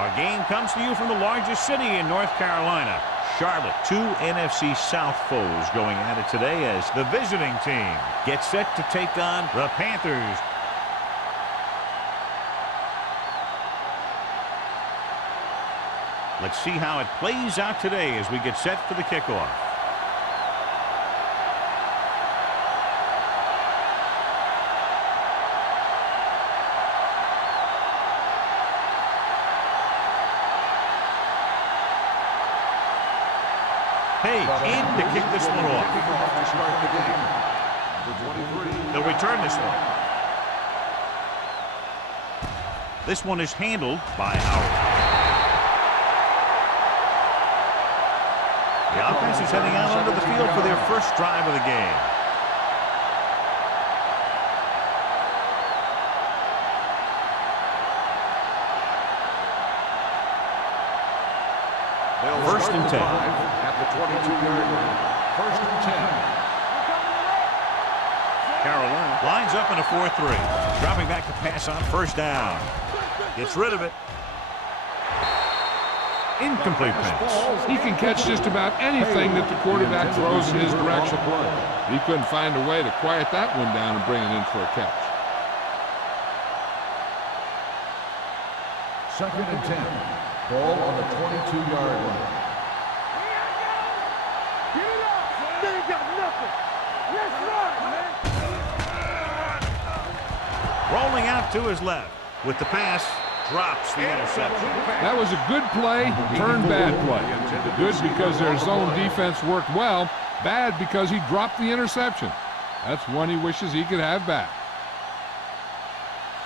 Our game comes to you from the largest city in North Carolina, Charlotte. Two NFC South foes going at it today as the visiting team gets set to take on the Panthers. Let's see how it plays out today as we get set for the kickoff. Page in to kick this one off. They'll return this one. This one is handled by Howard. The offense is heading out onto the field for their first drive of the game. First and 10. At the 22-yard line. First and 10. Carolina lines up in a 4-3. Dropping back to pass on first down. Gets rid of it. Incomplete pass. He can catch just about anything that the quarterback throws in his direction. He couldn't find a way to quiet that one down and bring it in for a catch. Second and 10. Ball on the 22-yard line. Get it up! They ain't got nothing. Let's run, man. Rolling out to his left with the pass. Drops the interception. That was a good play, turned bad play. Good because their zone defense worked well. Bad because he dropped the interception. That's one he wishes he could have back.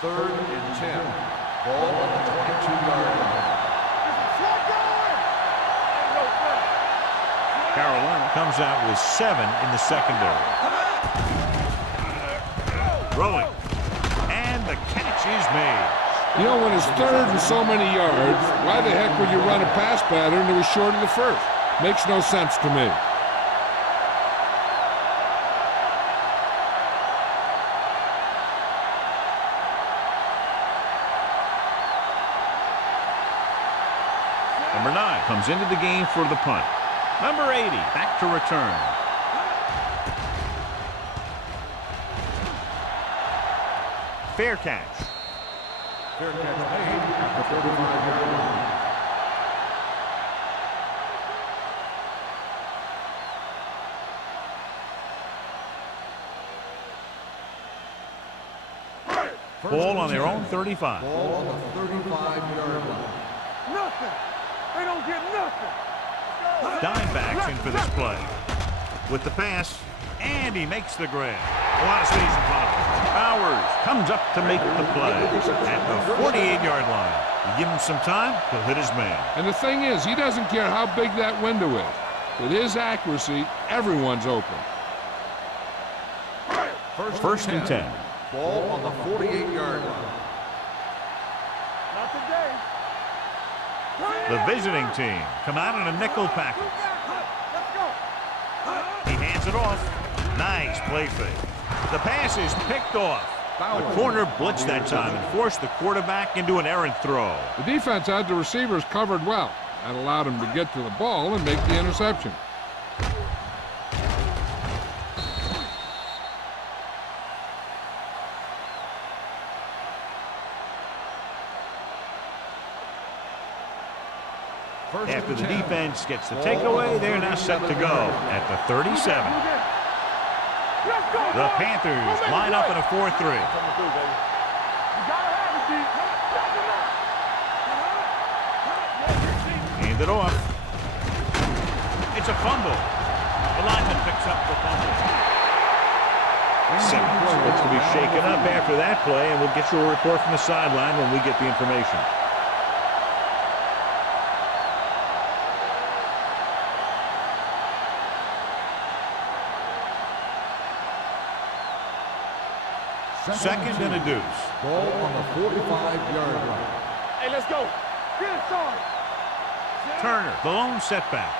Third and 10. Ball on the 22-yard line. Carolina comes out with 7 in the secondary. Throwing. And the catch is made. You know, when it's third and so many yards, why the heck would you run a pass pattern that was short of the first? Makes no sense to me. Number 9 comes into the game for the punt. Number 80 back to return. Fair catch. Fair catch made at the 35-yard line. Ball on their own 35. Ball on the 35-yard line. Nothing. They don't get nothing. Dimebacks in for this play. With the pass, and he makes the grab. A lot of space in front of him. Bowers comes up to make the play at the 48-yard line. You give him some time, he'll hit his man. And the thing is, he doesn't care how big that window is. With his accuracy, everyone's open. First and 10. Ball on the 48-yard line. Not today. The visiting team come out in a nickel package. Let's go. He hands it off. Nice play fake. The pass is picked off. The corner blitzed that time and forced the quarterback into an errant throw. The defense had the receivers covered well. That allowed him to get to the ball and make the interception. After the defense gets the takeaway, they're now set to go at the 37. The Panthers line up in a 4-3. Hand it off. It's a fumble. The lineman picks up the fumble. Simmons looks to be shaken up after that play, and we'll get you a report from the sideline when we get the information. Second and a deuce. Ball on the 45-yard line. Hey, let's go. Get it started. Turner, the lone setback.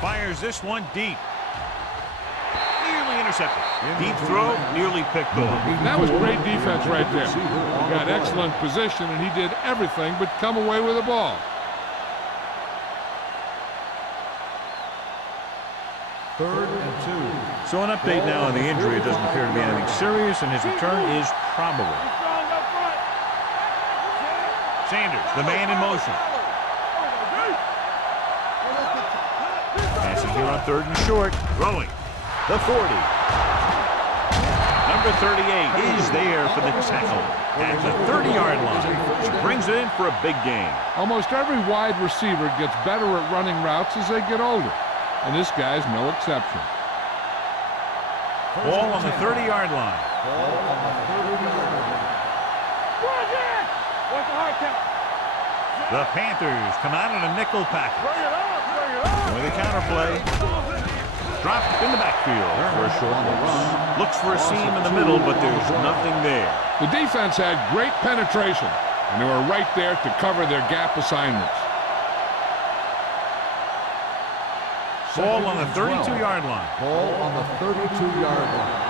Fires this one deep. Nearly Nearly intercepted. Deep throw, nearly picked off. That was great defense right there. He got excellent position, and he did everything but come away with the ball. Third and 2. So an update now on the injury. It doesn't appear to be anything serious, and his return is probable. Sanders, the man in motion. Passing here on 3rd and short. Throwing. The 40. Number 38 is there for the tackle at the 30-yard line. He brings it in for a big gain. Almost every wide receiver gets better at running routes as they get older, and this guy's no exception. Ball on the 30-yard line. The Panthers come out in a nickel package. With a counter play. Dropped in the backfield for a short loss. Looks for a seam in the middle, but there's nothing there. The defense had great penetration, and they were right there to cover their gap assignments. Ball on the 32-yard line. Ball on the 32-yard line.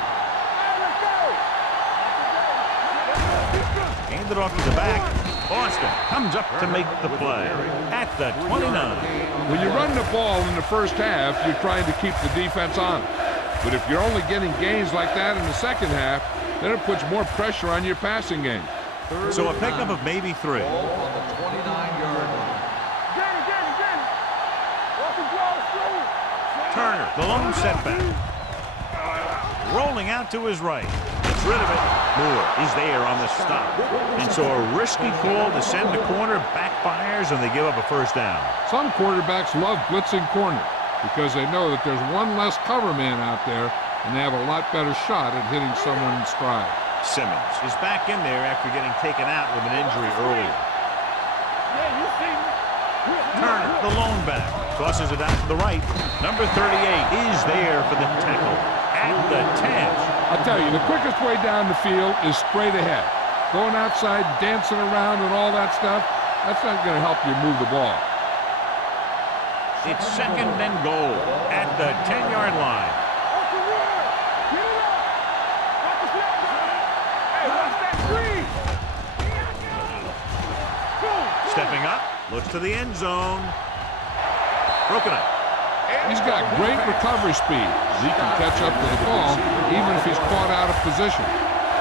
Handed off to the back. Austin comes up to make the play at the 29. When you run the ball in the first half, you're trying to keep the defense on it. But if you're only getting gains like that in the second half, then it puts more pressure on your passing game. So a pickup of maybe 3. Ball on the 29-yard line. Turner, the lone setback. Rolling out to his right. Gets rid of it. Moore is there on the stop. And so a risky call to send the corner backfires, and they give up a first down. Some quarterbacks love blitzing corner because they know that there's one less cover man out there, and they have a lot better shot at hitting someone in stride. Simmons is back in there after getting taken out with an injury earlier. Turner, the lone back, tosses it out to the right. Number 38 is there for the tackle at the 10. I'll tell you, the quickest way down the field is straight ahead. Going outside, dancing around and all that stuff, that's not going to help you move the ball. It's 2nd and goal at the 10-yard line. Stepping up, looks to the end zone. Broken up. He's got great recovery speed. He can catch up to the ball even if he's caught out of position.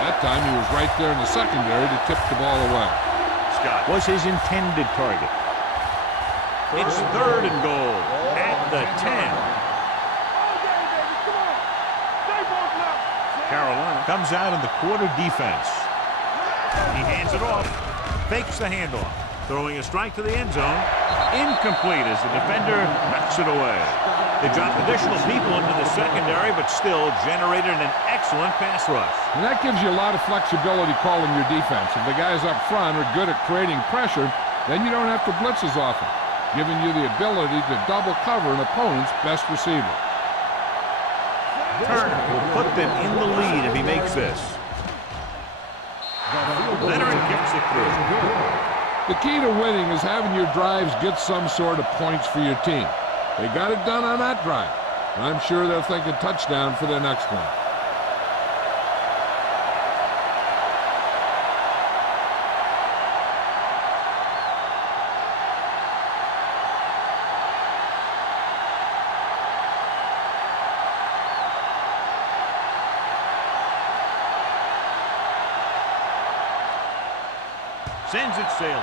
That time he was right there in the secondary to tip the ball away. Scott was his intended target. It's 3rd and goal at the 10. Carolina comes out in the quarter defense. He hands it off, fakes the handoff, throwing a strike to the end zone. Incomplete as the defender knocks it away. They dropped additional people into the secondary, but still generated an excellent pass rush. And that gives you a lot of flexibility calling your defense. If the guys up front are good at creating pressure, then you don't have to blitz as often, giving you the ability to double cover an opponent's best receiver. Turner will put them in the lead if he makes this. Leonard gets it through. The key to winning is having your drives get some sort of points for your team. They got it done on that drive. And I'm sure they're thinking touchdown for their next one. Sends it sailing.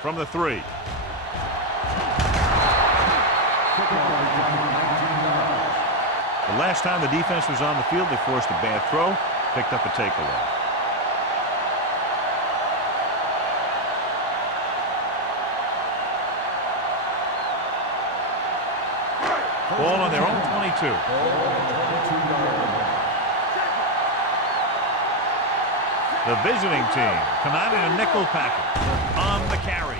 From the 3. The last time the defense was on the field, they forced a bad throw, picked up a takeaway. Ball on their own 22. The visiting team come out in a nickel package on the carry.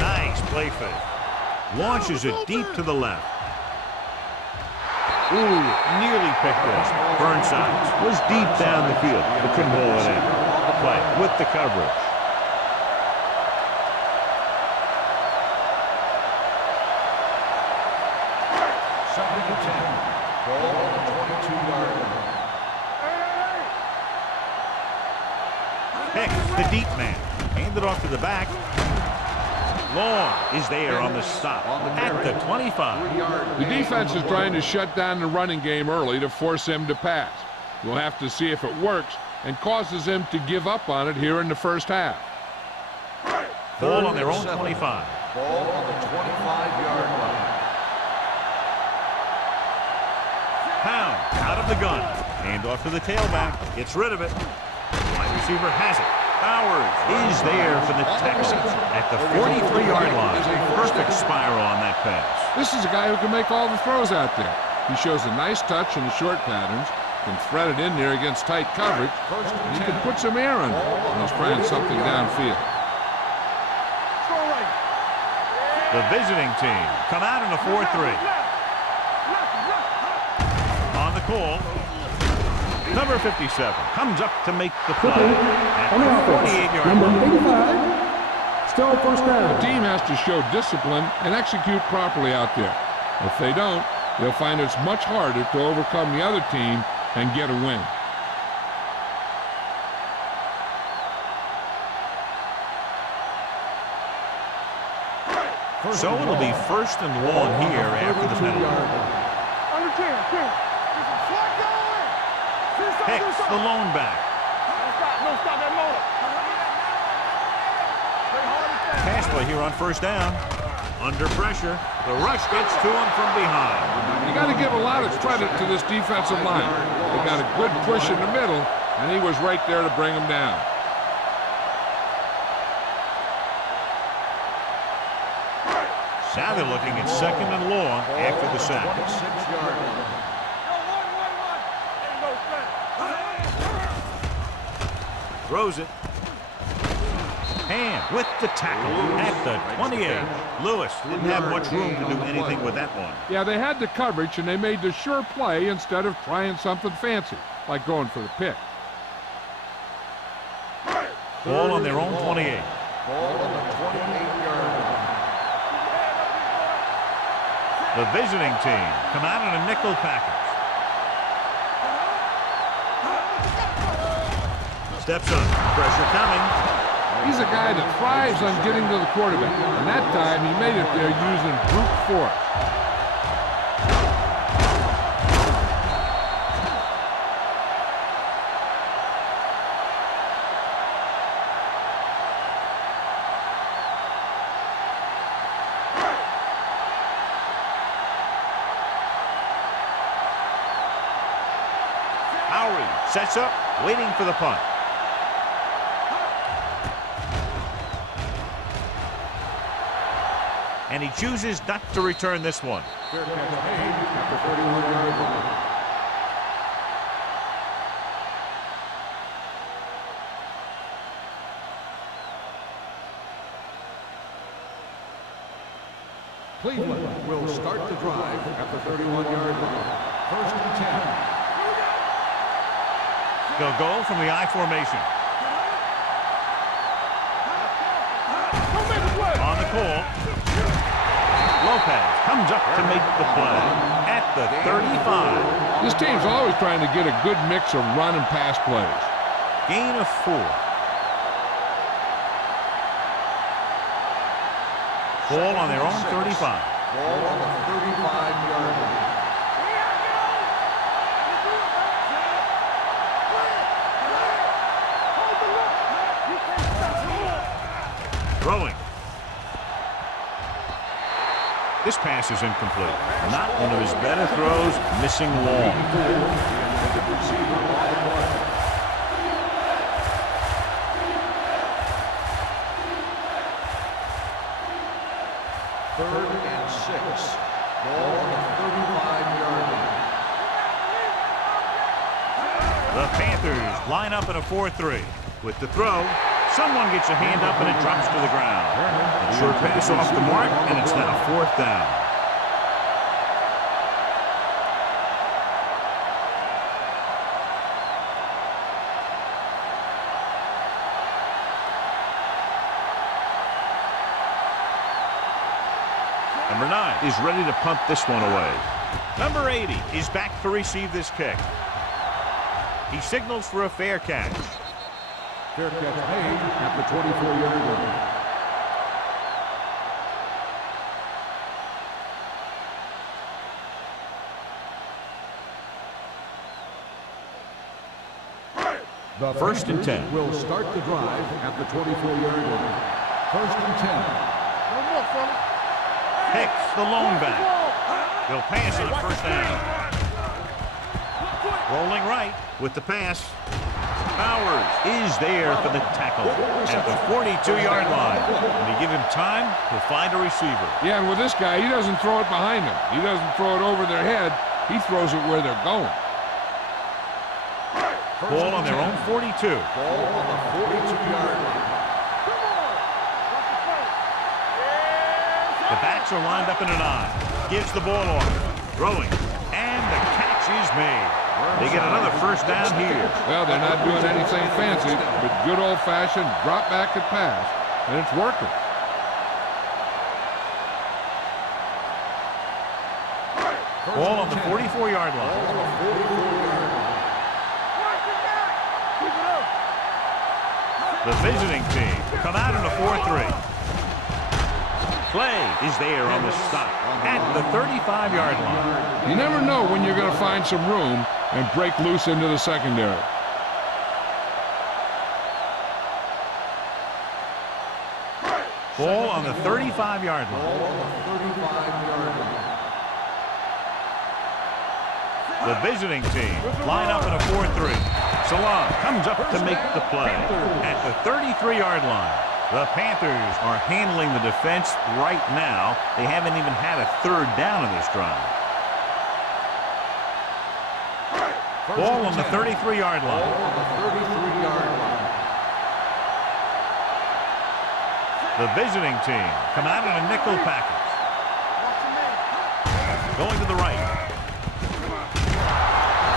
Nice play fake. Launches it deep to the left. Ooh, nearly picked off. Burnside was deep down the field, but couldn't hold it in. The play with the coverage. Second and 10. Ball on the 22-yard line. Pick, the deep man. Hand it off to the back. Long is there on the stop at the 25. The defense is trying to shut down the running game early to force him to pass. We'll have to see if it works and causes him to give up on it here in the first half. Ball on their own 25. Ball on the 25-yard line. Pound out of the gun. Hand off to the tailback. Gets rid of it. Wide receiver has it. Bowers is there for the Texans at the 43-yard line. Perfect spiral on that pass. This is a guy who can make all the throws out there. He shows a nice touch in the short patterns, can thread it in there against tight coverage, and he can put some air under it when he's trying something downfield. The visiting team come out in a 4-3. On the call, number 57 comes up to make the play at the 48-yard line. Still first down. The team has to show discipline and execute properly out there. If they don't, they'll find it's much harder to overcome the other team and get a win. So it'll be first and long here after the penalty. Hicks, the lone back. Pass play here on first down. Under pressure. The rush gets to him from behind. You got to give a lot of credit to this defensive line. They got a good push in the middle, and he was right there to bring him down. Now they're looking at second and long after the sack. 26-yard line. Throws it. Hand with the tackle at the 28. Lewis didn't have much room to do anything with that one. Yeah, they had the coverage, and they made the sure play instead of trying something fancy, like going for the pick. Ball on their own 28. Ball on the 28-yard line. The visiting team come out in a nickel package. Steps up. Pressure coming. He's a guy that thrives on getting to the quarterback, and that time he made it there using brute force. Sets up, waiting for the punt. And he chooses not to return this one. Fair catch made at the 31-yard line. Cleveland will start the drive at the 31-yard line. First and 10. They'll go from the I formation. On the call, Lopez comes up to make the play at the 35. This team's always trying to get a good mix of run and pass plays. Gain of 4. Ball on their own 35. Ball on the 35-yard line. Throwing. This pass is incomplete. Not one of his better throws, missing long. Third and 6. Ball on the 35-yard line. The Panthers line up in a 4-3. With the throw, someone gets a hand up and it drops to the ground. A short pass off the mark, and it's now 4th down. Number 9 is ready to punt this one away. Number 80 is back to receive this kick. He signals for a fair catch. Fair catch made at the 24-yard line. The First and 10. Will start the drive at the 24-yard line. First and 10. No more, fella. Hicks, the lone back. They'll pass on first down. Rolling right with the pass. Powers is there for the tackle at the 42-yard line. And they give him time to find a receiver. Yeah, and with this guy, he doesn't throw it behind him. He doesn't throw it over their head. He throws it where they're going. Ball on their own 42. Ball on the 42-yard line. The backs are lined up in an I. Gives the ball off. Throwing. And the catch is made. They get another first down here. Well, they're not doing anything fancy, but good old-fashioned drop back and pass, and it's working. Ball on the 44-yard line. The visiting team come out in a 4-3. Play is there on the stop at the 35-yard line. You never know when you're going to find some room and break loose into the secondary. Ball on the 35-yard line. The visiting team line up in a 4-3. Salam comes up to make the play at the 33-yard line. The Panthers are handling the defense right now. They haven't even had a third down in this drive. Ball on the 33-yard line. The visiting team come out in a nickel package. Going to the right.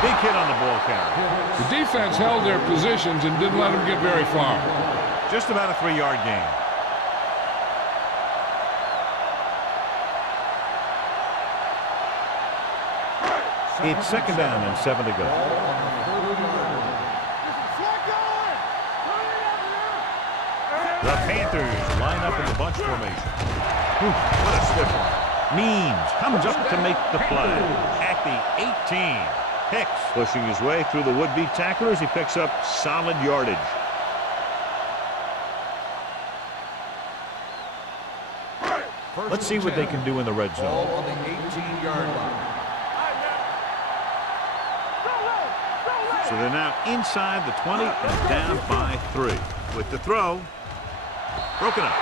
Big hit on the ball carrier. The defense held their positions and didn't let them get very far. Just about a 3-yard gain. It's second down and 7 to go. The Panthers line up in the bunch formation. What a stiffer. Means comes up to make the play at the 18. Hicks pushing his way through the would-be tacklers. He picks up solid yardage. Let's see what they can do in the red zone. Ball on the 18-yard line. So they're now inside the 20 and down by 3. With the throw, broken up.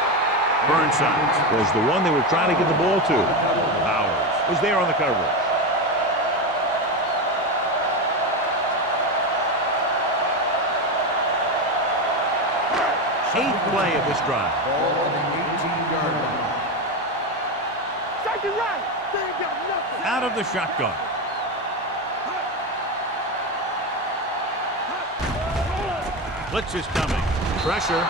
Burnside was the one they were trying to get the ball to. Powers was there on the coverage. 8th play of this drive. Ball on the 18-yard line. Out of the shotgun. Blitz is coming. Pressure.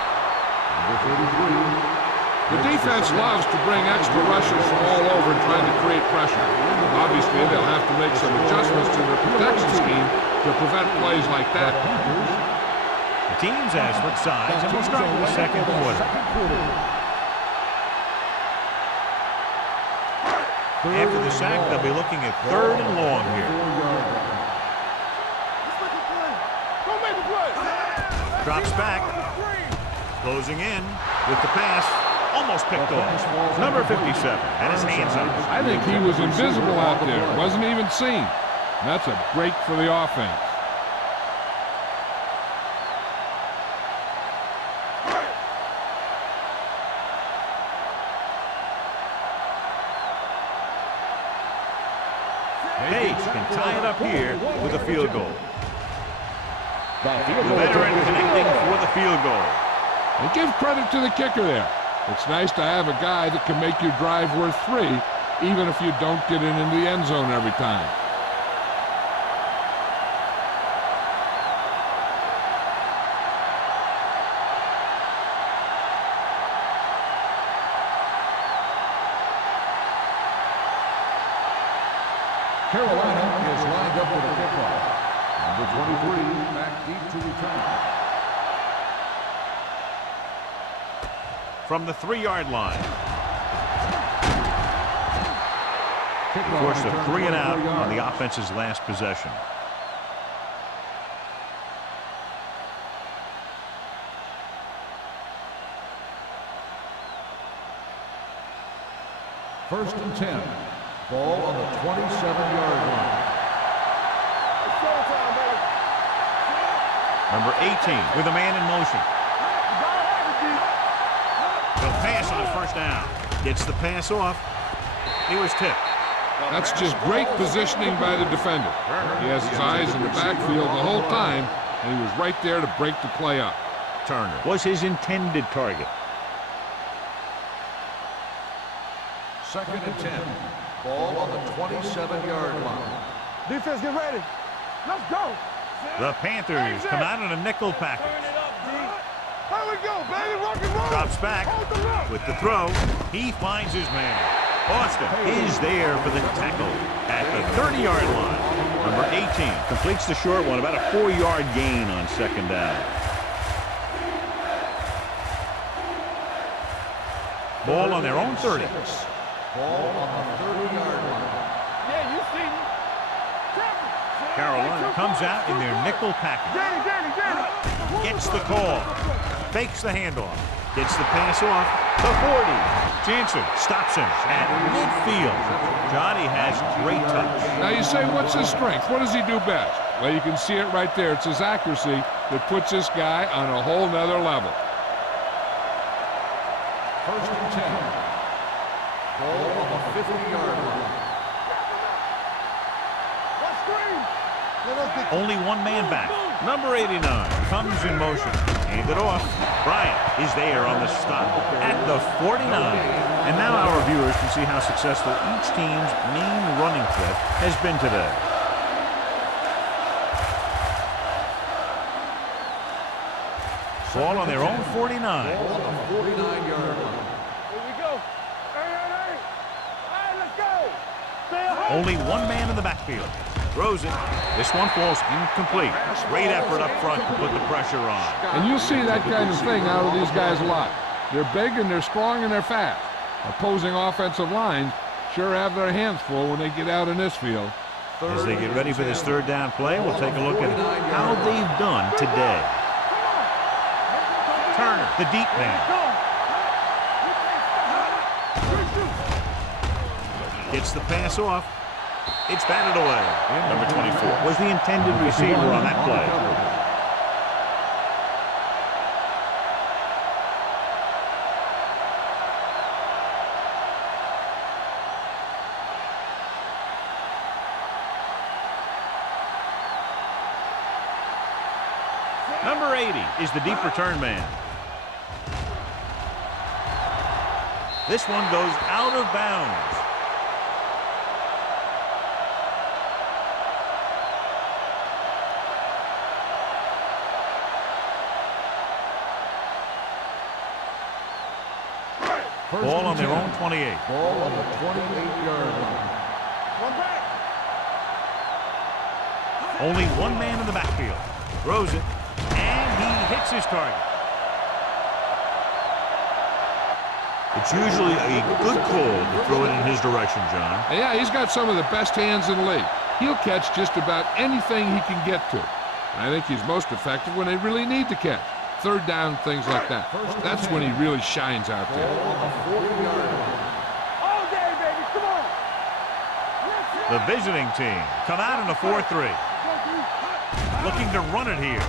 The defense loves to bring extra rushers from all over and trying to create pressure. Obviously, they'll have to make some adjustments to their protection scheme to prevent plays like that. The teams have split sides, and we'll start with the second quarter. After the sack, they'll be looking at 3rd and long here. Drops back. Closing in with the pass. Almost picked off. Number 57 had his hands up. I think he was invisible out there. Wasn't even seen. That's a break for the offense. Page can tie it up here with a field goal. The veteran connecting for the field goal. And give credit to the kicker there. It's nice to have a guy that can make your drive worth 3, even if you don't get in the end zone every time. Carolina is lined up with a kickoff. Number 23 back deep to return. From the 3-yard line. Kickoff Force a return 3 and out 24 on the yards. offense's last possession. First and 10. Ball on the 27-yard line. Number 18 with a man in motion. He'll pass on first down. Gets the pass off. He was tipped. That's just great positioning by the defender. He has his eyes in the backfield the whole time, and he was right there to break the play up. Turner was his intended target. Second and 10. Ball on the 27-yard line. Defense, get ready. Let's go. The Panthers come out in a nickel package. Here we go, baby. Rock and roll. Drops back Hold the look. with the throw. He finds his man. Austin is there for the tackle at the 30-yard line. Number 18 completes the short one, about a 4-yard gain on second down. Ball on their own 30. Ball on the 30-yard line. Yeah, you see me. Carolina comes out in their nickel package. Danny. Gets the call. Fakes the handoff. Gets the pass off. The 40. Jansen stops him at midfield. Johnny has great touch. Now you say, what's his strength? What does he do best? Well, you can see it right there. It's his accuracy that puts this guy on a whole nother level. First and 10. Ball on the 50-yard line. Only one man back. Number 89 comes in motion. Hand it off. Bryant is there on the stop at the 49. And now our viewers can see how successful each team's main running threat has been today. Ball on their own 49. Ball on the 49-yard line. Here we go. Hey. All right, let's go. Stay ahead. Only one man in the backfield. Throws it. This one falls incomplete. Great effort up front to put the pressure on. And you'll see that kind of thing out of these guys a lot. They're big and they're strong and they're fast. Opposing offensive lines sure have their hands full when they get out in this field. As they get ready for this third down play, we'll take a look at how they've done today. Turner, the deep man. Gets the pass off. It's batted away. Number 24 was the intended receiver on that play. Number 80 is the deep return man. This one goes out of bounds. Ball on their own 28. Ball on the 28-yard line. Only one man in the backfield. Throws it, and he hits his target. It's usually a good call to throw it in his direction, John. Yeah, he's got some of the best hands in the league. He'll catch just about anything he can get to. I think he's most effective when they really need to catch. Third down, things like that. That's when he really shines out there. All day, baby. Come on. The visiting team come out in a 4-3. Looking to run it here.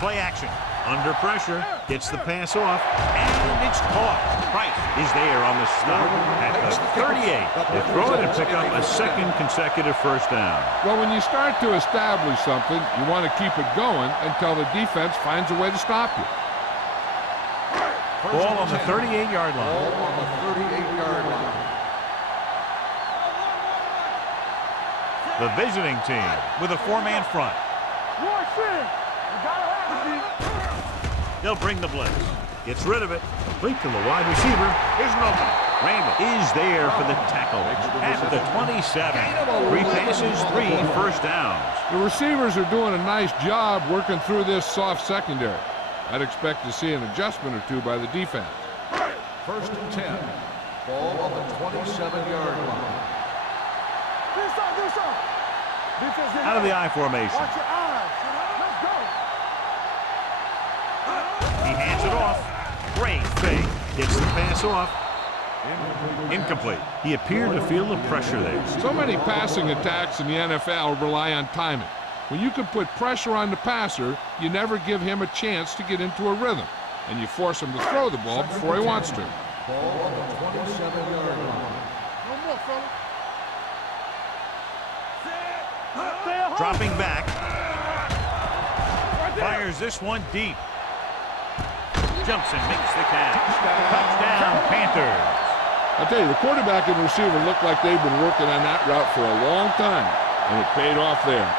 Play action. Under pressure. Gets the pass off. And it's caught. Price is there on the stop at the 38. They throw it and pick up a second consecutive first down. Well, when you start to establish something, you want to keep it going until the defense finds a way to stop you. Ball on the 38-yard line. Ball on the 38-yard line. The visiting team with a four-man front. Watch it. You gotta have it, They'll bring the blitz. Gets rid of it. Complete to the wide receiver. Here's an opening. Randall is there for the tackle at the 27. 3 passes, 3 first downs. The receivers are doing a nice job working through this soft secondary. I'd expect to see an adjustment or two by the defense. First and 10. Ball on the 27-yard line. Out of the I formation. Watch your eyes. Let's go. He hands it off. Great fake. Gets the pass off. Incomplete. He appeared to feel the pressure there. So many passing attacks in the NFL rely on timing. When you can put pressure on the passer, you never give him a chance to get into a rhythm, and you force him to throw the ball before he wants to. Ball on the 27-yard line. No more, fella. Dropping back. Fires this one deep. Jumps and makes the catch. Touchdown, Panthers. I'll tell you, the quarterback and receiver look like they've been working on that route for a long time, and it paid off there.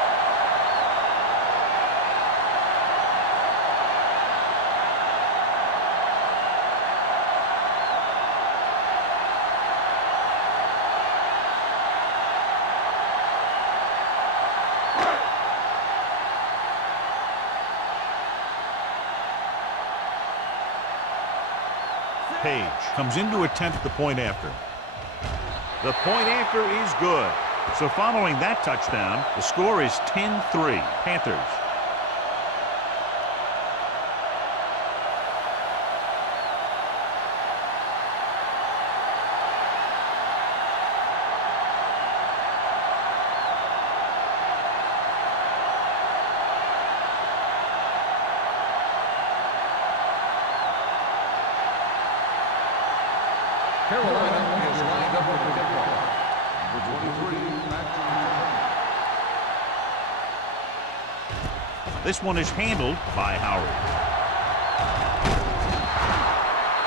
Page comes in to attempt the point after. The point after is good. So following that touchdown, the score is 10-3, Panthers. Carolina is lined up with the kickoff. Number 23, This one is handled by Howard.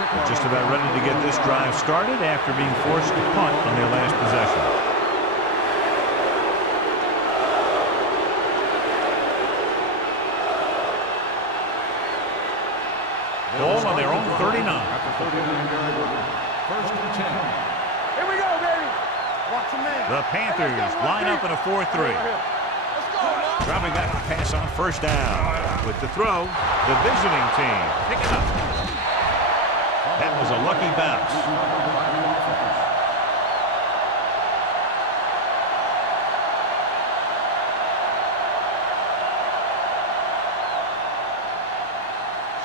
They're just about ready to get this drive started after being forced to punt on their last possession. Ball on their own 39. At the 39-yard line. First and 10. Here we go, baby. Watch your man. The Panthers line up in a 4-3. Dropping back to pass on first down. With the throw, the visiting team pick it up. That was a lucky bounce.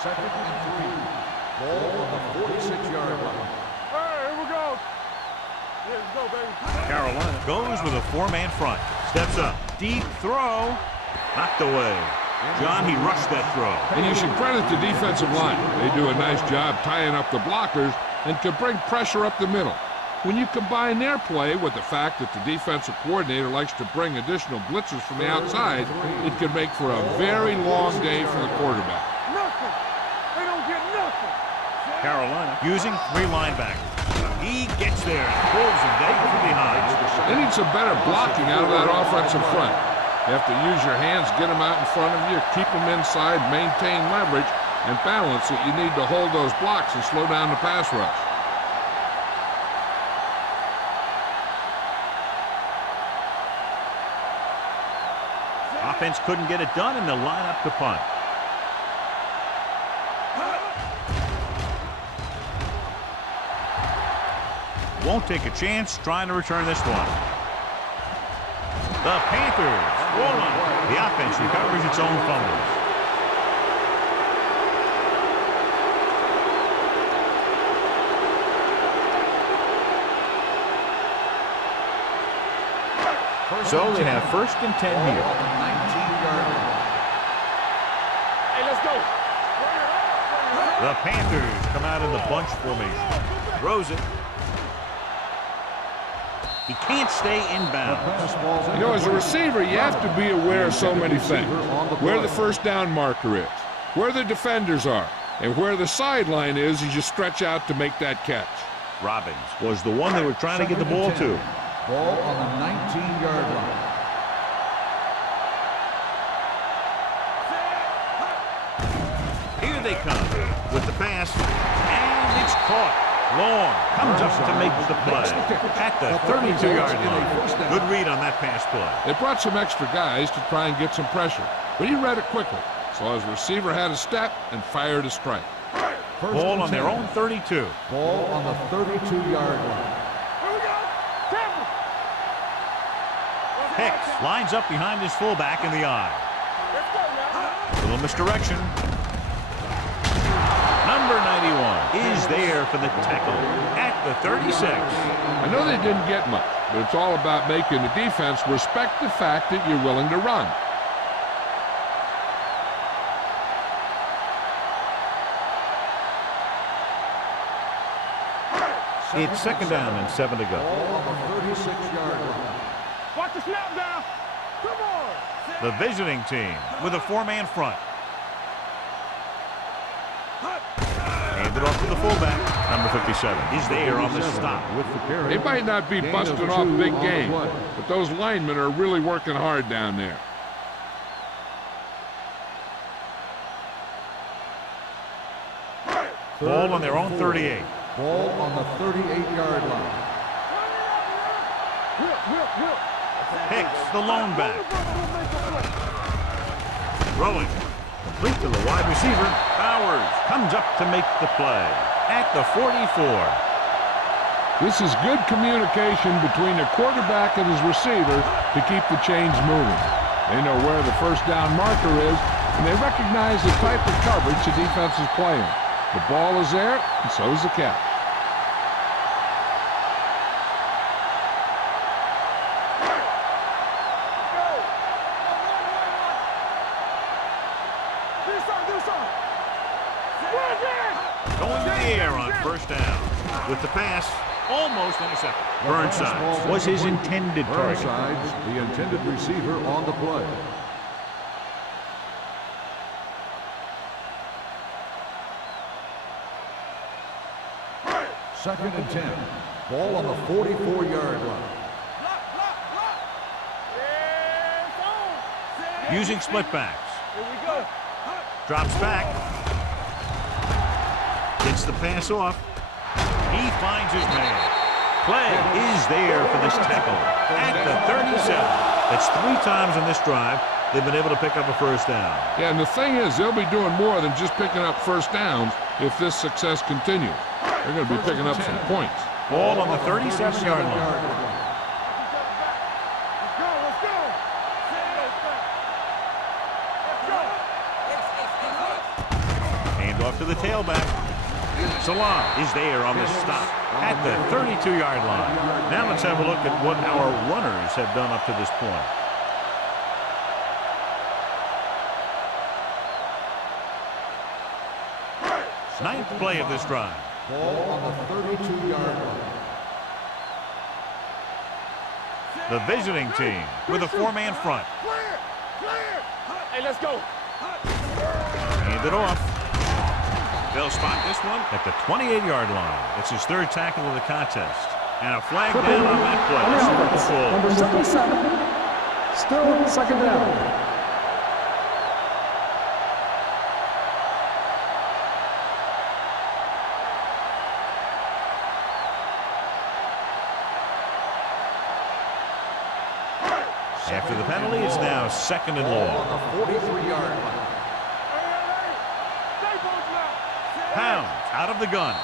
Second and 3. Ball on the 46-yard line. Hey, here we go. Let's go, baby. Carolina goes with a 4-man front. Steps up. Deep throw. Knocked away. John, he rushed that throw. And you should credit the defensive line. They do a nice job tying up the blockers and can bring pressure up the middle. When you combine their play with the fact that the defensive coordinator likes to bring additional blitzers from the outside, it can make for a very long day for the quarterback. Nothing. They don't get nothing. Carolina using 3 linebackers. He gets there and pulls them down from behind. They need some better blocking out of that offensive front. You have to use your hands, get them out in front of you, keep them inside, maintain leverage, and balance it. You need to hold those blocks and slow down the pass rush. Offense couldn't get it done, and they'll line up to punt. Won't take a chance trying to return this one. The Panthers roll on. The offense recovers its own fumbles. So they have first and 10 here. Hey, let's go. The Panthers come out in the bunch formation. Throws it. He can't stay inbounds. You know, as a receiver, you have to be aware of so many things. Where the first down marker is, where the defenders are, and where the sideline is as you stretch out to make that catch. Robbins was the one they were trying to get the ball to. Ball on the 19-yard line. Here they come with the pass, and it's caught. Long comes up to make the play at the 32-yard line. Good read on that pass play. They brought some extra guys to try and get some pressure, but he read it quickly. So his receiver had a step and fired a strike. Ball on their own 32. Ball on the 32-yard line. Hicks lines up behind his fullback in the eye. Little misdirection. Number 91 is there for the tackle at the 36. I know they didn't get much, but it's all about making the defense respect the fact that you're willing to run. It's second down and 7 to go. Ball on the 36-yard line. Watch the snap down. Come on. The visiting team with a 4-man front. Handed off to the fullback. Number 57 is there on the stop. With the carry. They might not be busting off big game, but those linemen are really working hard down there. Ball on their own 38. Ball on the 38-yard line. Hicks, the lone back. Throwing. Complete to the wide receiver. Bowers comes up to make the play at the 44. This is good communication between the quarterback and his receiver to keep the chains moving. They know where the first down marker is, and they recognize the type of coverage the defense is playing. The ball is there, and so is the catch. Going to the air on first down. With the pass, almost intercepted. Burnside was his intended target. Burnside's the intended receiver on the play. Second and 10. Ball on the 44-yard line. Using split backs. Drops back. Gets the pass off. He finds his man. Play is there for this tackle at the 37. That's 3 times on this drive they've been able to pick up a first down. Yeah, and the thing is, they'll be doing more than just picking up first downs if this success continues. They're going to be picking up some points. Ball on the 37-yard line. Hand off to the tailback. Salah is there on the stop at the 32-yard line. Now let's have a look at what our runners have done up to this point. Ninth play of this drive. Ball on the 32-yard line. The visiting team with a 4-man front. Hey, let's go. Hand it off. They'll spot this one at the 28-yard line. It's his 3rd tackle of the contest. And a flag down on that play. Number 77. Still second down. After the penalty, it's now 2nd and long. On the 43-yard line. Pounds out of the gun.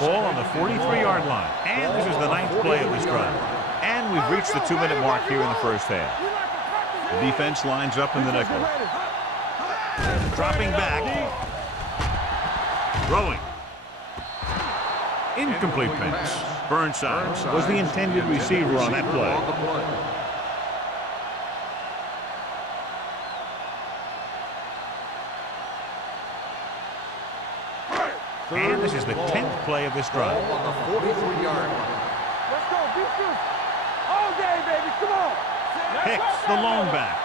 Ball on the 43-yard line. And this is the 9th play of this drive. And we've reached the 2-minute mark here in the first half. The defense lines up in the nickel. Dropping back. Throwing. Incomplete pass. Burnside was the intended receiver on that play. And this is the 10th play of this drive. On the 43-yard line. Let's go, defense. All day, baby. Come on. Hicks, the lone back.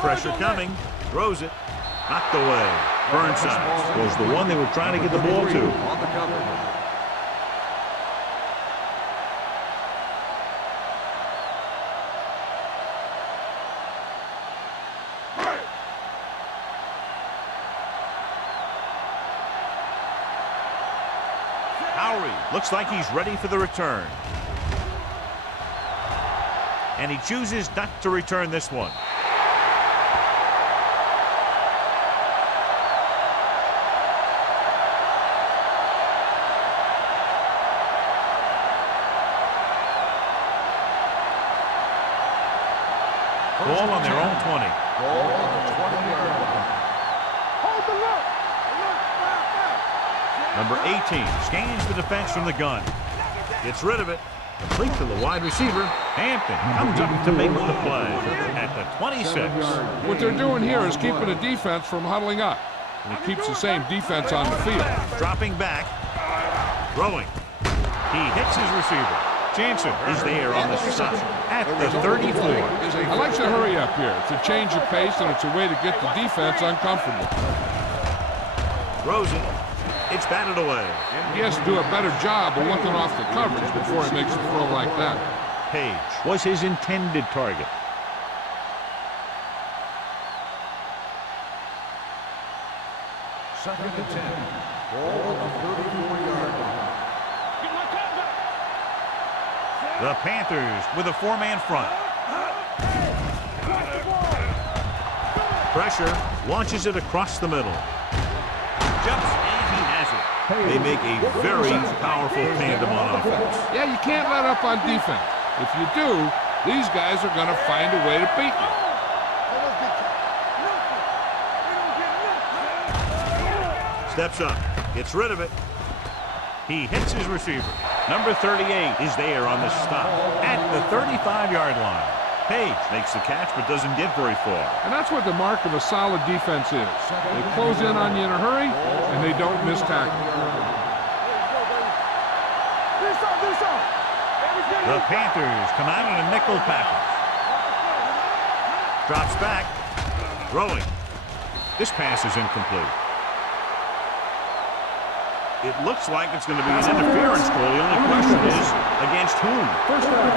Pressure coming. Throws it. Knocked away. Burnside was the one they were trying to get the ball to. On the cover. Lowry looks like he's ready for the return. And he chooses not to return this one. Ball on their own 20. Ball on the 20-yard line. Hold the look. Number 18 scans the defense from the gun. Gets rid of it. Complete to the wide receiver. Hampton comes up to make the play at the 26. What they're doing here is keeping the defense from huddling up. And it keeps the same defense on the field. Dropping back. Throwing. He hits his receiver. Jansen is there on the stop at the 34. I like to hurry up here. It's a change of pace, and it's a way to get the defense uncomfortable. Throws it. It's batted away. He has to do a better job of looking off the coverage before he makes a throw like that. Page was his intended target. Second and 10. Ball on the 34-yard line. The Panthers with a four-man front. Pressure, launches it across the middle. Jumps, and he has it. They make a very powerful tandem on offense. Yeah, you can't let up on defense. If you do, these guys are going to find a way to beat you. Steps up, gets rid of it. He hits his receiver. Number 38 is there on the stop at the 35-yard line. Page makes the catch but doesn't get very far. And that's what the mark of a solid defense is. They close in on you in a hurry, and they don't miss tackle. The Panthers come out in a nickel package. Drops back. Throwing. This pass is incomplete. It looks like it's going to be an interference call. The only question is, against whom? First down.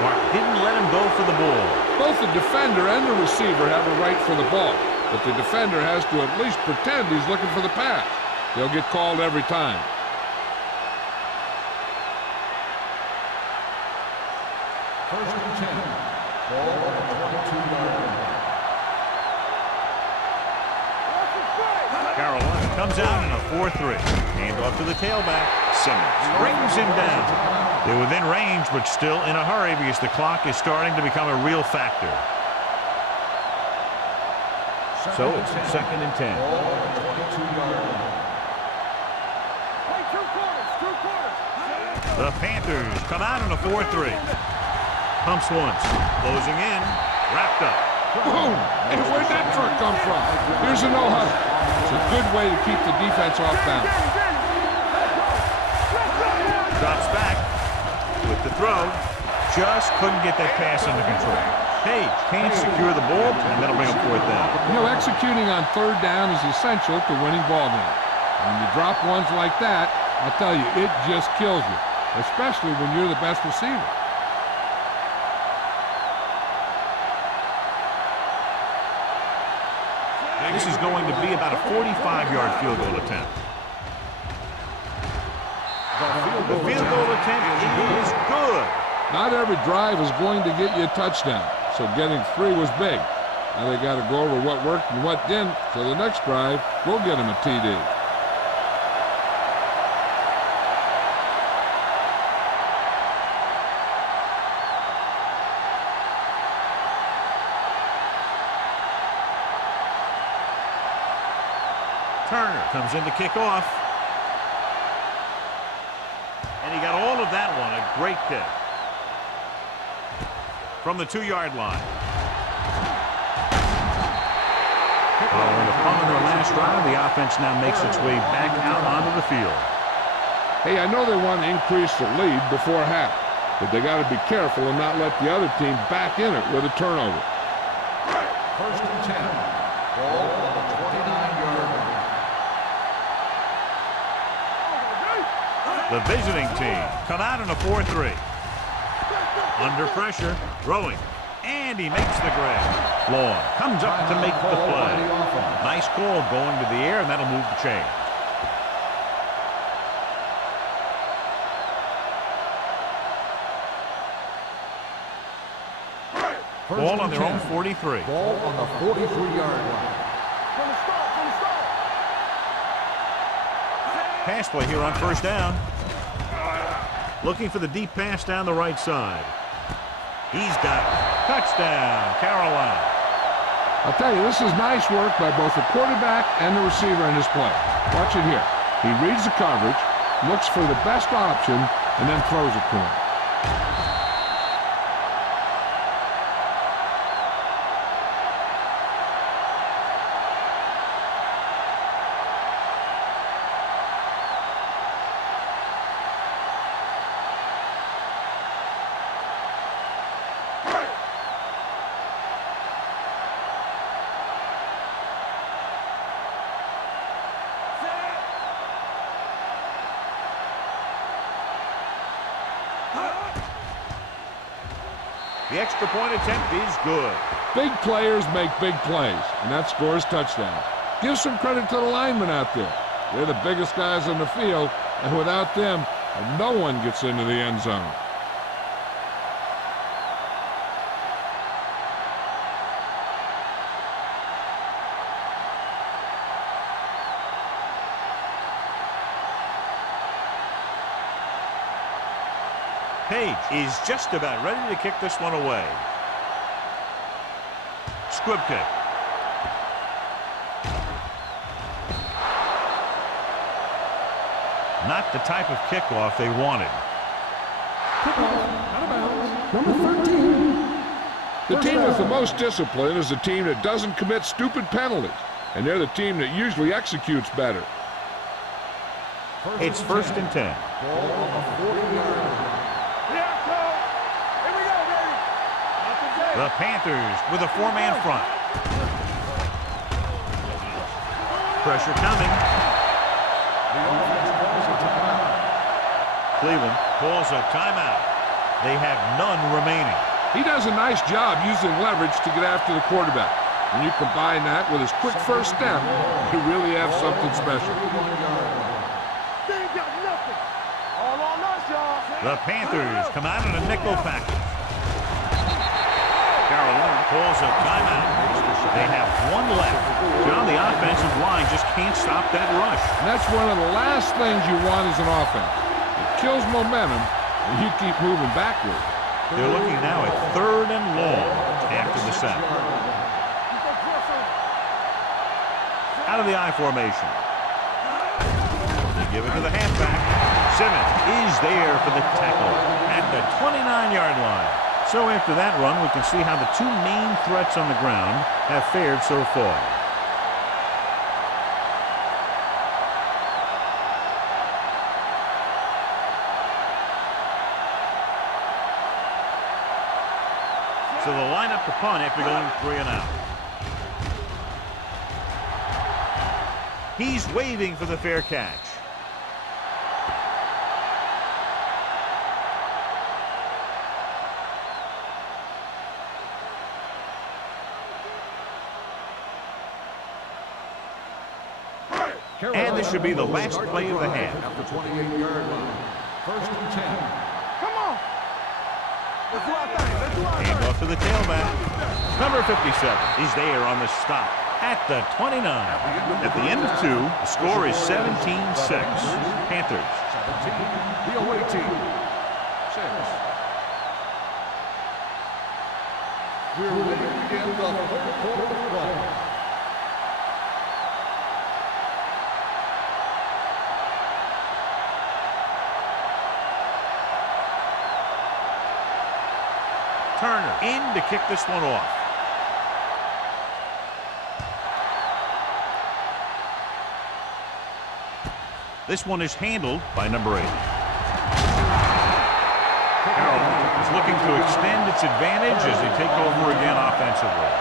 Mark didn't let him go for the ball. Both the defender and the receiver have a right for the ball, but the defender has to at least pretend he's looking for the pass. They'll get called every time. First and 10. Ball on the 22-yard line. Carolina comes out in a 4-3. Hand off to the tailback. Simmons brings him down. They're within range, but still in a hurry because the clock is starting to become a real factor. So it's second and 10. Ball on the 22-yard line. The Panthers come out in a 4-3. Pumps once. Closing in. Wrapped up. Boom! And where'd that truck come from? Here's a no-huddle. It's a good way to keep the defense off balance. Drops back with the throw. Just couldn't get that pass under control. Page can't secure the ball, and that'll bring up fourth down. You know, executing on third down is essential to winning ball games. When you drop ones like that, I'll tell you, it just kills you, especially when you're the best receiver. This is going to be about a 45-yard field goal attempt. The field goal attempt is good. Not every drive is going to get you a touchdown, so getting 3 was big. Now they got to go over what worked and what didn't, so the next drive will get them a TD. Turner comes in to kick off. And he got all of that one. A great kick. From the 2-yard line. Following a punt on their last drive, the offense now makes its way back out onto the field. Hey, I know they want to increase the lead before half, but they got to be careful and not let the other team back in it with a turnover. First and 10. Ball on the 29-yard line. The visiting team come out in a 4-3. Under pressure, throwing, and he makes the grab. Long comes up to make the play. Nice call going to the air, and that'll move the chain. Ball on their own 43. Ball on the 43-yard line. From the start, from the start. Pass play here on first down. Looking for the deep pass down the right side. He's got it. Touchdown, Carolina. I'll tell you, this is nice work by both the quarterback and the receiver in this play. Watch it here. He reads the coverage, looks for the best option, and then throws it to him. The extra point attempt is good. Big players make big plays, and that scores touchdowns. Give some credit to the linemen out there. They're the biggest guys on the field, and without them, no one gets into the end zone. Page is just about ready to kick this one away. Squib kick. Not the type of kickoff they wanted. Kickoff, out of bounds. Number 13. The team with the most discipline is the team that doesn't commit stupid penalties, and they're the team that usually executes better. It's first and 10. Ball on the 40-yard line. The Panthers with a four-man front. Pressure coming. The offense calls a timeout. Cleveland calls a timeout. They have none remaining. He does a nice job using leverage to get after the quarterback. When you combine that with his quick first step, you really have something special. They ain't got nothing. All on us, y'all. The Panthers come out in a nickel package. Carolina calls a timeout. They have one left. John, the offensive line just can't stop that rush. And that's one of the last things you want as an offense. It kills momentum, and you keep moving backward. They're looking now at third and long after the sack. Out of the I formation. They give it to the halfback. Simmons is there for the tackle at the 29-yard line. So after that run, we can see how the two main threats on the ground have fared so far. So they'll line up the punt after going 3 and out. He's waving for the fair catch. And this should be the last play of the half. At the 28-yard line. First and 10. Come on. Let's do our thing. Let's do our thing. Hand off to the tailback. Number 57 is there on the stop at the 29. At the end of 2, the score is 17-6. Panthers. 17. The away team. 6. We're ready to begin the third quarter of play. Turner in to kick this one off. This one is handled by number 8. Carolina is looking to extend its advantage as they take over again offensively.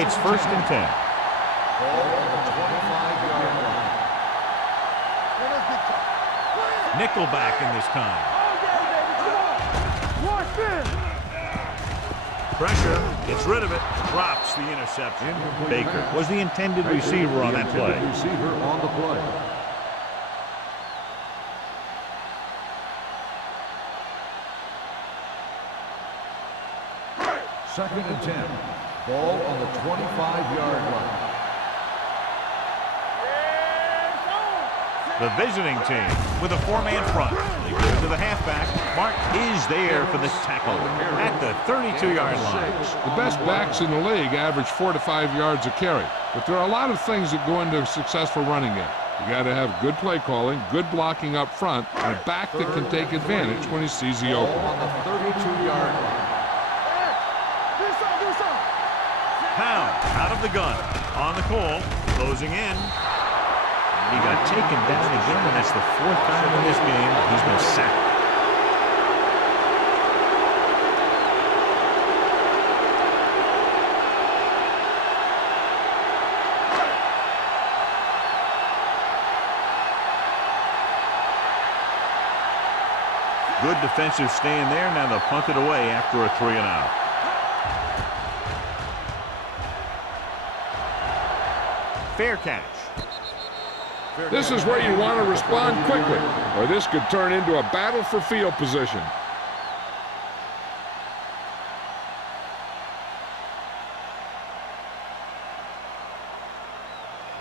It's first and 10. Ball on the 25-yard line. Nickelback in this time. Watch this. Pressure, gets rid of it, drops the interception. Baker was the intended receiver on that play. Receiver on the play. Second and 10. Ball on the 25-yard line. The visiting team with a four-man front. They give it to the halfback. Mark is there for the tackle at the 32-yard line. The best backs in the league average 4 to 5 yards a carry. But there are a lot of things that go into a successful running game. You got to have good play calling, good blocking up front, and a back that can take advantage when he sees the opening. On the 32-yard line. Pound out of the gun. On the call. Closing in. He got taken down again, and that's the fourth time in this game he's been sacked. Good defensive stand there. Now they'll punt it away after a 3-and-out. Fair catch. This is where you want to respond quickly, or this could turn into a battle for field position.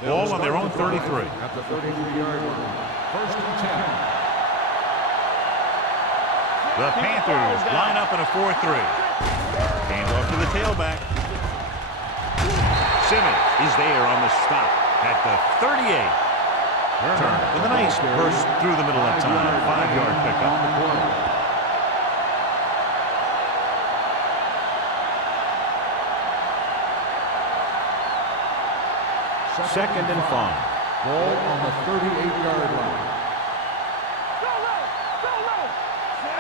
Ball on their own 33. At the 33-yard line. First and 10. The Panthers line up in a 4-3. Hand off to the tailback. Simmons is there on the stop at the 38. Turner with a nice burst through the middle that time. 5-yard pickup. Second and 5. Ball on the 38-yard line.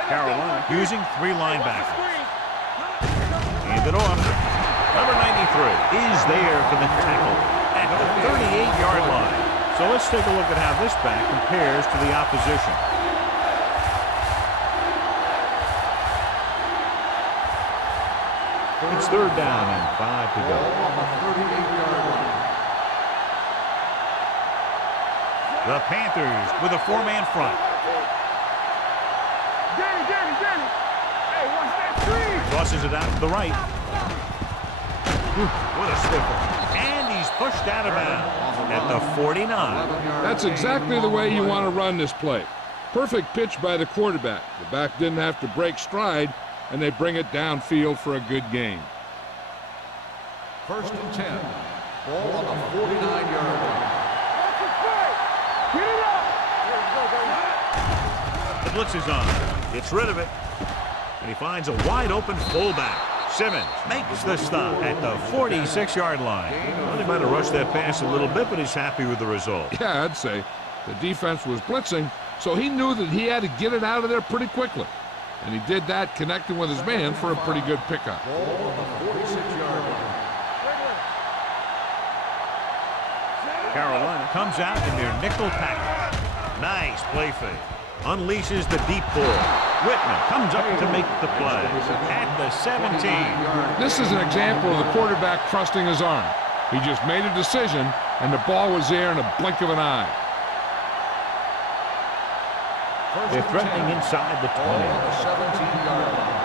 Carolina using 3 linebackers. Hand it off. Number 93 is there for the tackle at the 38-yard line. So let's take a look at how this back compares to the opposition. It's third down and 5 to go. On the 38-yard line. The Panthers with a 4-man front. Hey, watch that screen. Tosses it out to the right. What a stiffer. And he's pushed out of bounds at the 49. That's exactly the way you want to run this play. Perfect pitch by the quarterback. The back didn't have to break stride, and they bring it downfield for a good gain. First and 10. Ball on the 49-yard line. Get it up. The blitz is on. Gets rid of it. And he finds a wide open fullback. Simmons makes the stop at the 46-yard line. Well, he might have rushed that pass a little bit, but he's happy with the result. Yeah, I'd say. The defense was blitzing, so he knew that he had to get it out of there pretty quickly. And he did that connecting with his man for a pretty good pickup. Ball on the 46-yard line. Carolina comes out in their nickel package. Nice play fake. Unleashes the deep ball. Whitman comes up to make the play at the 17. This is an example of the quarterback trusting his arm. He just made a decision, and the ball was there in a blink of an eye. They're threatening inside the 20. Ball on the 17-yard line.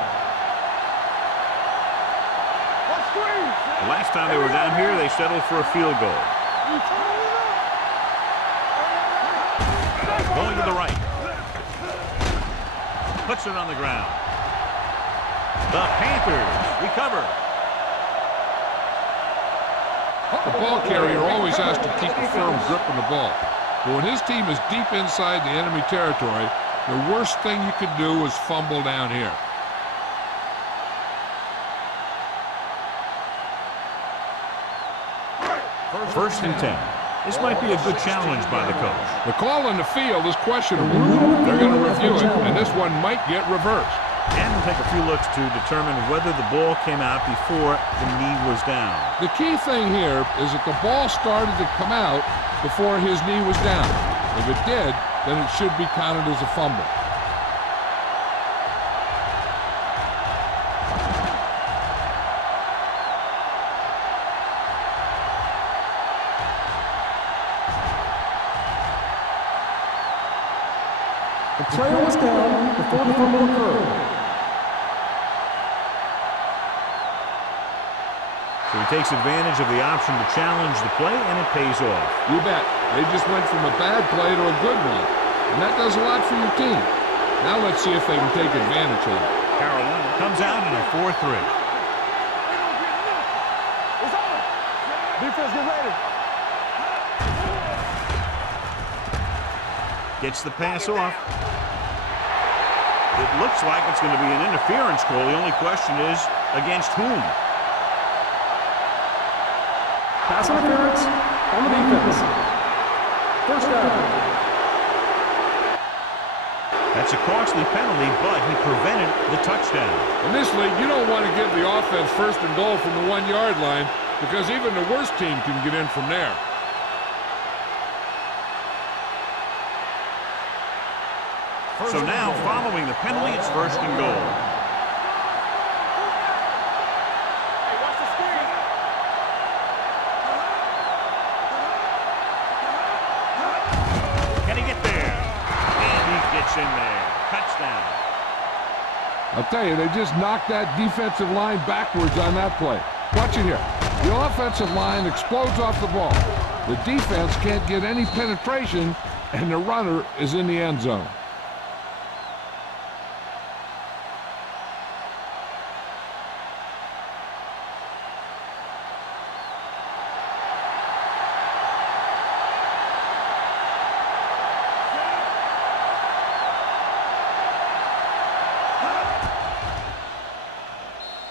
The last time they were down here, they settled for a field goal. Going to the right. Puts it on the ground. The Panthers recover. The ball carrier always has to keep a firm grip on the ball. But when his team is deep inside the enemy territory, the worst thing you could do is fumble down here. First and 10. This might be a good challenge by the coach. The call on the field is questionable. They're going to review it, and this one might get reversed. And we'll take a few looks to determine whether the ball came out before the knee was down. The key thing here is that the ball started to come out before his knee was down. If it did, then it should be counted as a fumble. The player was down before the fumble occurred. takes advantage of the option to challenge the play, and it pays off. You bet. They just went from a bad play to a good one. And that does a lot for your team. Now let's see if they can take advantage of it. Carolina comes out in a 4-3. It's over. Defense, get ready. Gets the pass off. It looks like it's going to be an interference call. The only question is, against whom? Pass interference on the defense. First down. That's a costly penalty, but he prevented the touchdown. In this league, you don't want to give the offense first and goal from the 1-yard line because even the worst team can get in from there. So now, following the penalty, it's first and goal. Can he get there? And he gets in there. Touchdown. I'll tell you, they just knocked that defensive line backwards on that play. Watch it here. The offensive line explodes off the ball. The defense can't get any penetration, and the runner is in the end zone.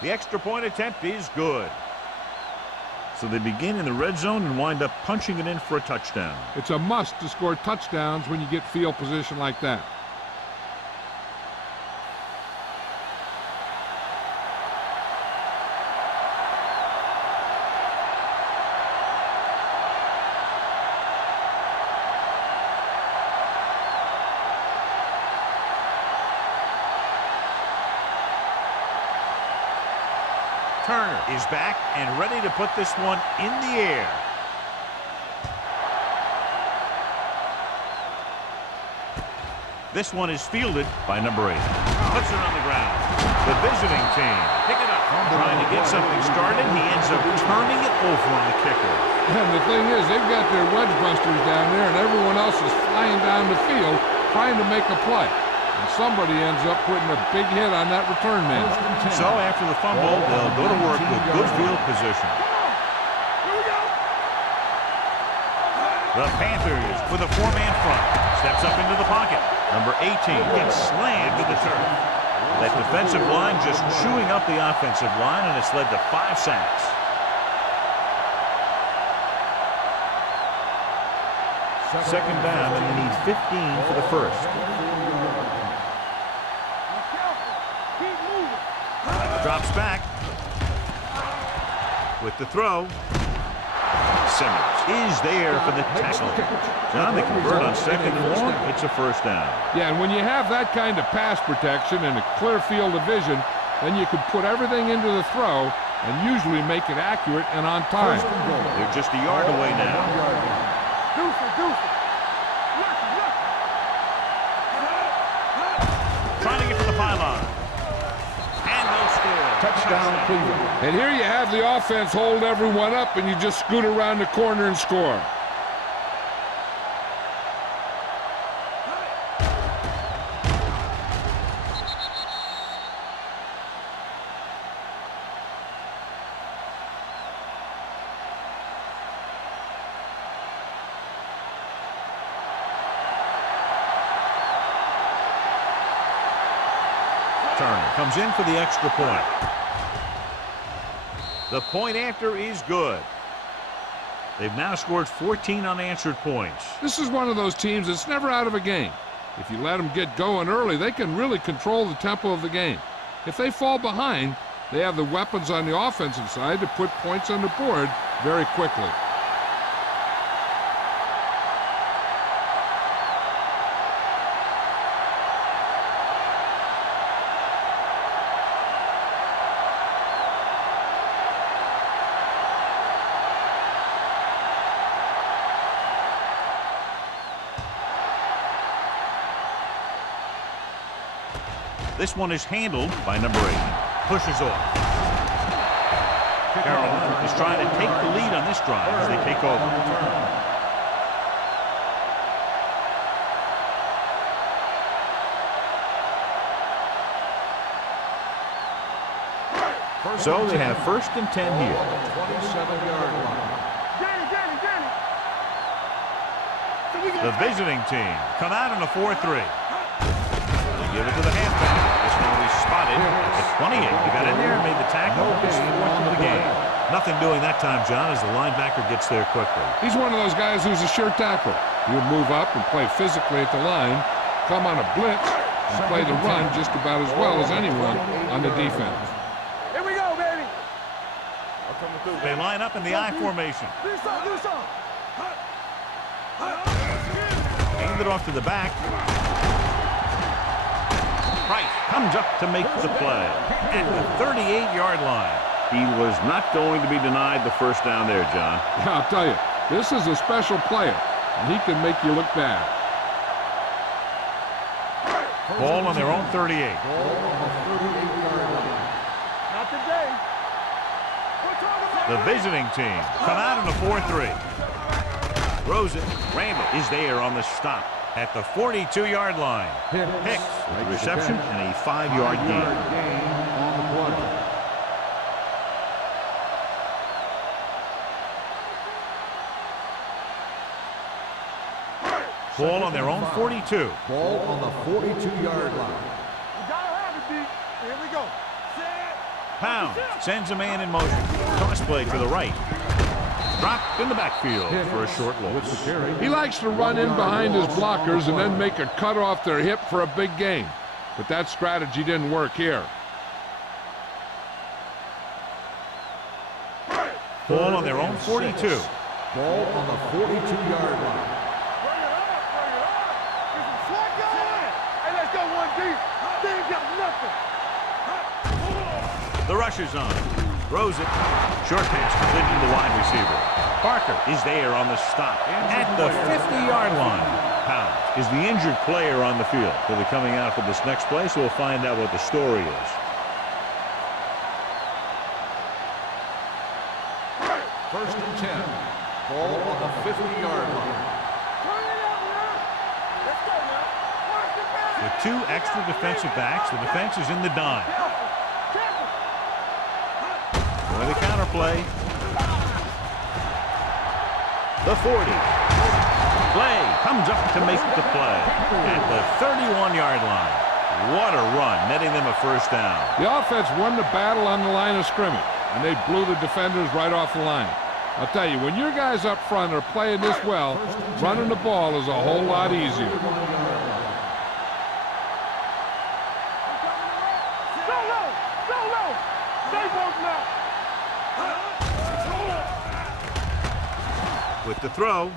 The extra point attempt is good. So they begin in the red zone and wind up punching it in for a touchdown. It's a must to score touchdowns when you get field position like that. Turner is back and ready to put this one in the air. This one is fielded by number 8. Puts it on the ground. The visiting team pick it up. Trying to get something started. He ends up turning it over on the kicker. And the thing is, they've got their wedge busters down there, and everyone else is flying down the field trying to make a play. And somebody ends up putting a big hit on that return man. So after the fumble, they'll go to work with good field position. The Panthers with a 4-man front. Steps up into the pocket. Number 18 gets slammed to the turf. That defensive line just chewing up the offensive line, and it's led to 5 sacks. Second down, and they need 15 for the first. Drops back. With the throw. Simmons is there for the tackle. John, they convert on 2nd and long. It's a first down. Yeah, and when you have that kind of pass protection and a clear field of vision, then you can put everything into the throw and usually make it accurate and on time. They're just a yard away now. Trying to get to the pylon. And no score. Touchdown, Cleveland. And here you have the offense hold everyone up, and you just scoot around the corner and score. Turner comes in for the extra point. The point after is good. They've now scored 14 unanswered points. This is one of those teams that's never out of a game. If you let them get going early, they can really control the tempo of the game. If they fall behind, they have the weapons on the offensive side to put points on the board very quickly. This one is handled by number 8. Pushes off. Carolina is Eagles trying to take the lead on this drive as they take over. So they have 1st and 10 here. 27-yard line. The visiting team come out in a 4-3. They give it to the halfback. This one will be spotted at the 28. He got in there and made the tackle. His 4th of the game. Nothing doing that time, John, as the linebacker gets there quickly. He's one of those guys who's a sure tackle. He'll move up and play physically at the line, come on a blitz, and play the run just about as well as anyone on the defense. Here we go, baby. They line up in the I formation. Do some. Hand it off to the back. Price comes up to make the play at the 38-yard line. He was not going to be denied the 1st down there, John. Yeah, I'll tell you, this is a special player, and he can make you look bad. Ball on their own 38. Not today. The visiting team come out in a 4-3. Throws it. Randall is there on the stop at the 42-yard line. Hicks with the reception and a 5-yard gain. On the play. Ball on their own 42. Ball on the 42-yard line. You gotta have it, D. Here we go. Pound sends a man in motion. Toss play to the right. Dropped in the backfield for a short loss. He likes to run in behind his blockers and then make a cut off their hip for a big gain. But that strategy didn't work here. Ball on their own 42. Ball on the 42-yard line. Bring it up. Get some slack going. Hey, let's go 1D. They ain't got nothing. The rush is on. Throws it. Short pass completed to the wide receiver. Parker is there on the stop at the 50-yard line. Pound is the injured player on the field. He'll be coming out for this next play, so we'll find out what the story is. First and 10. Ball on the 50-yard line. Turn it up, man. Let's go, man. Watch the back. With 2 extra defensive backs, the defense is in the dime. With a counter play. The 40. Play comes up to make the play at the 31-yard line. What a run, netting them a 1st down. The offense won the battle on the line of scrimmage, and they blew the defenders right off the line. I'll tell you, when your guys up front are playing this well, running the ball is a whole lot easier. Go low. Stay both now. With the throw.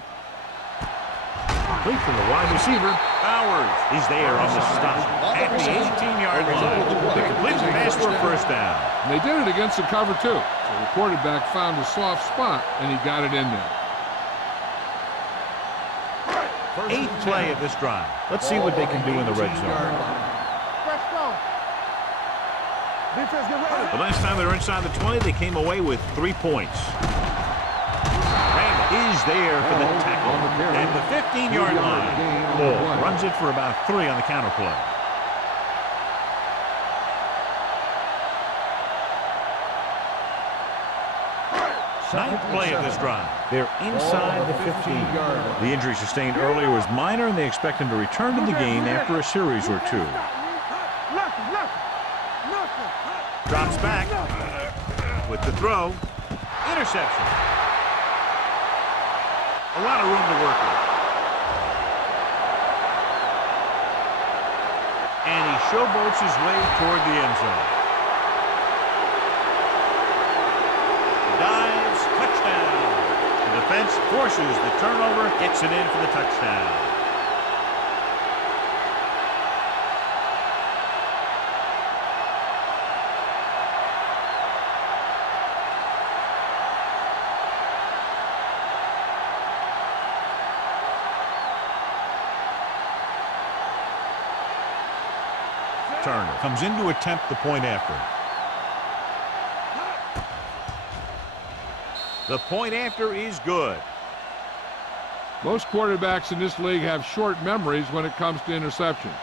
Complete from the wide receiver. Bowers is there on the stop at the 18-yard line. They complete the pass for a 1st down. And they did it against the cover, too. So the quarterback found a soft spot, and he got it in there. 8th play of this drive. Let's see what they can do in the red zone. Let's go. Defense, get ready. The last time they were inside the 20, they came away with 3 points. Randall is there for the tackle at the 15-yard line. Ball runs it for about 3 on the counter play. Ninth play of this drive. They're inside the 15. The injury sustained earlier was minor, and they expect him to return to the game after a series or 2. Drops back with the throw. Interception. A lot of room to work with. And he showboats his way toward the end zone. Dives, touchdown. The defense forces the turnover, gets it in for the touchdown. Turner comes in to attempt the point after. The point after is good. Most quarterbacks in this league have short memories when it comes to interceptions.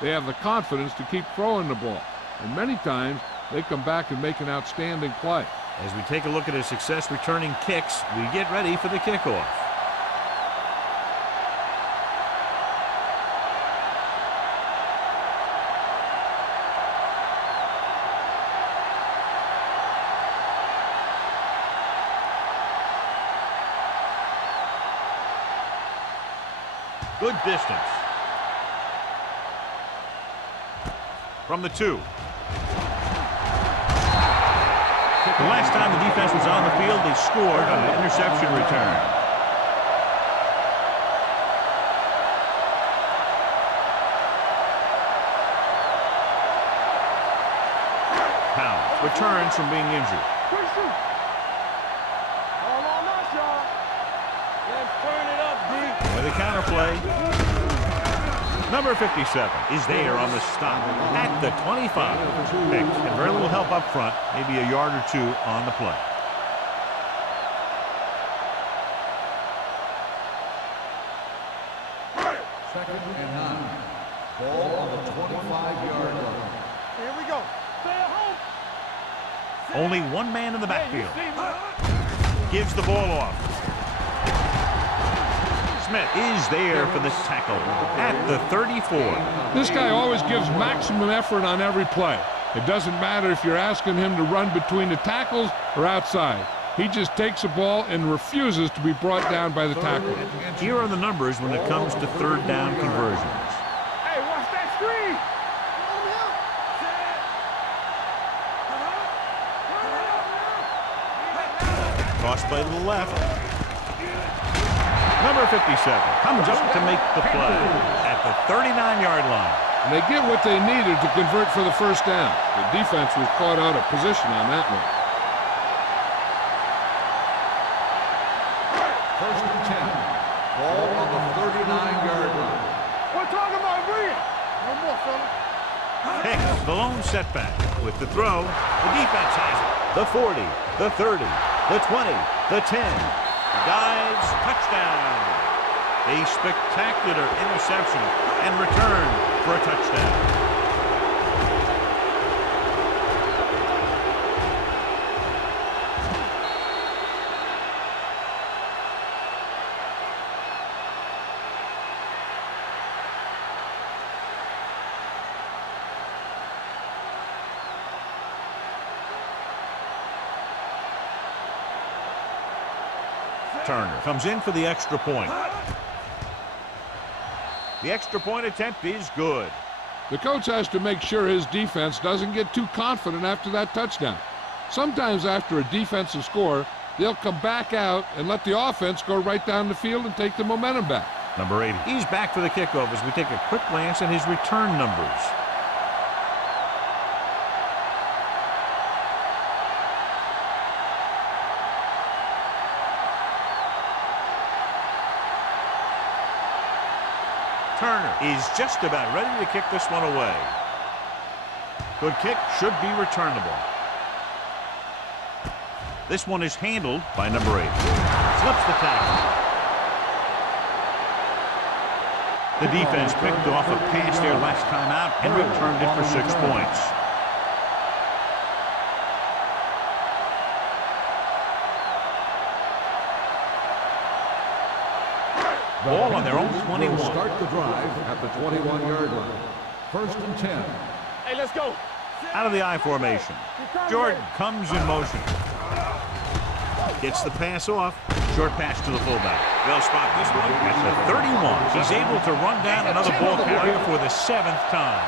They have the confidence to keep throwing the ball, and many times they come back and make an outstanding play. As we take a look at his success returning kicks, we get ready for the kickoff. Good distance. From the 2. The last time the defense was on the field, they scored on an interception return. Powell returns from being injured. With a counter play. Number 57 is there on the stop at the 25. Picked, and very little help up front, maybe a yard or 2 on the play. Second and 9. Ball on the 25-yard line. Here we go. Stay at home. Only one man in the backfield. Gives the ball off. Smith is there for the tackle at the 34. This guy always gives maximum effort on every play. It doesn't matter if you're asking him to run between the tackles or outside. He just takes the ball and refuses to be brought down by the tackle. Here are the numbers when it comes to third down conversions. Hey, watch that screen. Toss play to the left. Number 57 comes up to make the play at the 39-yard line. And they get what they needed to convert for the first down. The defense was caught out of position on that one. First and 10. Ball on the 39-yard line. We're talking about Green. No more, fella. Pick the lone setback. With the throw, the defense has it. The 40, the 30, the 20, the 10. Dives, touchdown. A spectacular interception and return for a touchdown. Turner comes in for the extra point. The extra point attempt is good. The coach has to make sure his defense doesn't get too confident after that touchdown. Sometimes after a defensive score, they'll come back out and let the offense go right down the field and take the momentum back. Number 80. He's back for the kickoff as we take a quick glance at his return numbers. Turner is just about ready to kick this one away. Good kick, should be returnable. This one is handled by number 8. Slips the tackle. The defense picked off a pass there last time out and returned it for 6 points. Ball on their own 21. Will start the drive at the 21-yard line. First and 10. Hey, let's go. Out of the I formation. Jordan comes in motion. Gets the pass off. Short pass to the fullback. They'll spot this one at the 31. He's able to run down another ball carrier for the 7th time.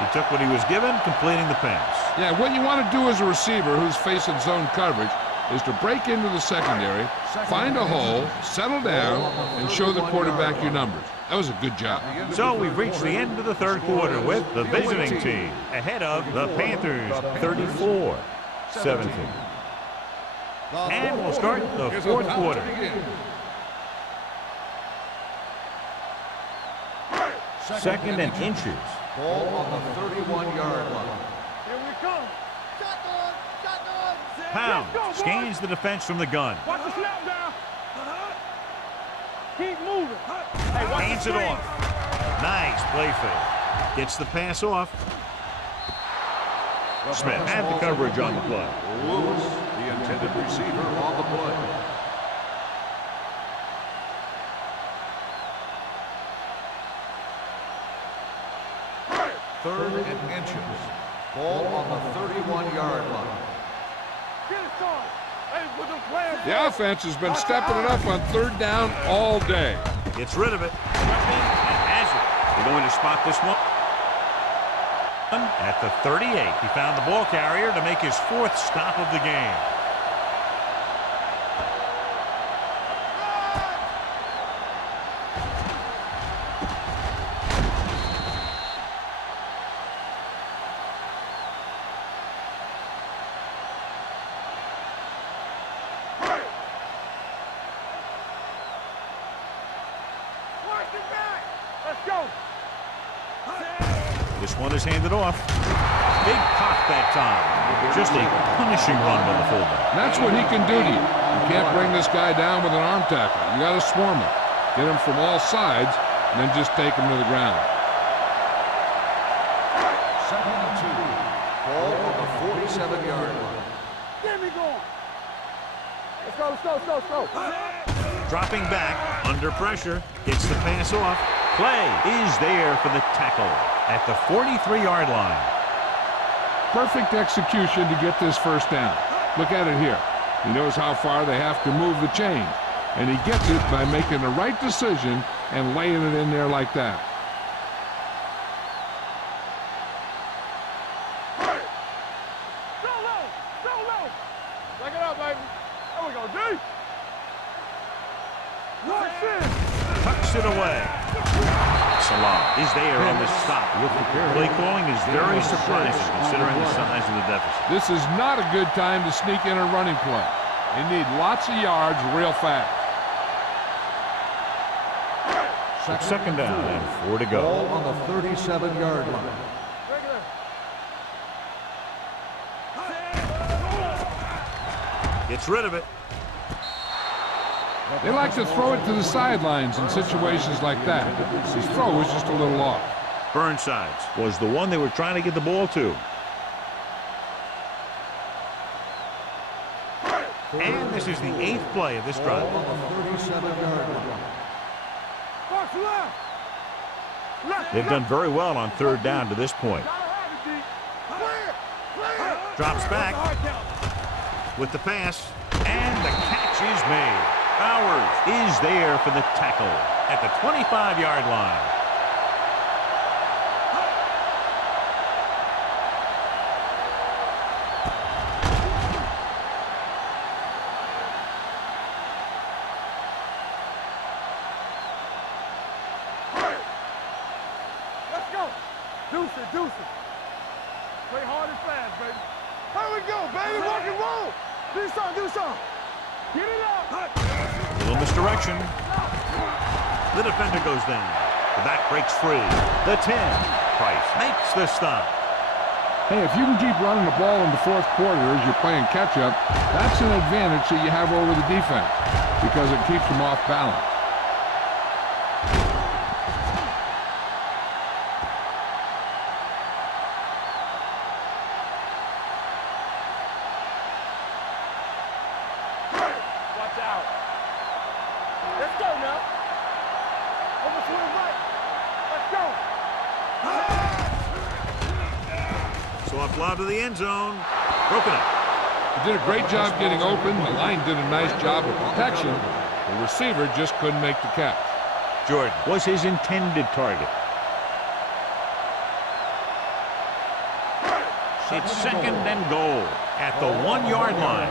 He took what he was given, completing the pass. Yeah, what you want to do as a receiver who's facing zone coverage is to break into the secondary, find a hole, settle down, and show the quarterback your numbers. That was a good job. So we've reached the end of the third quarter with the visiting team ahead of the Panthers 34-17. And we'll start the fourth quarter. Second and inches. Ball on the 31-yard line. Here we come. Shotgun. Shotgun. pounds. Scans the defense from the gun. Watch the snap down. Keep moving. Hey, watch Hands the it screen. off. Nice play fake. Gets the pass off. Smith had the coverage on the play. Lewis, the intended receiver on the play. Third and inches. Ball on the 31-yard line. Get it started. Hey, put them plans. The offense has been stepping it up on third down all day. Gets rid of it. And has it. They're going to spot this one. At the 38, he found the ball carrier to make his fourth stop of the game. Watch it back. Let's go. This one is handed off. Big pop that time. Just a punishing run by the fullback. And that's what he can do to you. You can't bring this guy down with an arm tackle. You got to swarm him. Get him from all sides, and then just take him to the ground. Second and 2. Ball on the 47-yard line. Get me going. Let's go, let's go, let's go, let's go. Dropping back, under pressure, gets the pass off. Play is there for the tackle at the 43-yard line. Perfect execution to get this first down. Look at it here. He knows how far they have to move the chain, and he gets it by making the right decision and laying it in there like that. Go low, go low. Take it up, baby. There we go, D. Watch this. Tucks it away. Salah is there on the stop. Play calling is very surprising considering the size of the deficit. This is not a good time to sneak in a running play. They need lots of yards real fast. Second down and 4 to go. Ball on the 37-yard line. Gets rid of it. They like to throw it to the sidelines in situations like that. His throw was just a little off. Burnsides was the one they were trying to get the ball to. And this is the 8th play of this Ball drive. on the 37-yard line. Box left. Left. They've done very well on third down to this point. Gotta have it, D. Clear, clear. Drops back with the pass, and the catch is made. Bowers is there for the tackle at the 25-yard line. Let's go. Deuce it, deuce it. Play hard and fast, baby. Here we go, baby. Rock and roll. Do something, do something. Get it up. Little misdirection. The defender goes down. The back breaks free. The 10. Price makes the stop. Hey, if you can keep running the ball in the fourth quarter as you're playing catch-up, that's an advantage that you have over the defense because it keeps them off balance. Watch out. Let's go now. Over swing right. Let's go. Soft lob to the end zone. Broken up. He did a great job getting open. The line did a nice job of protection. The receiver just couldn't make the catch. Jordan was his intended target. It's second and goal at the 1-yard line.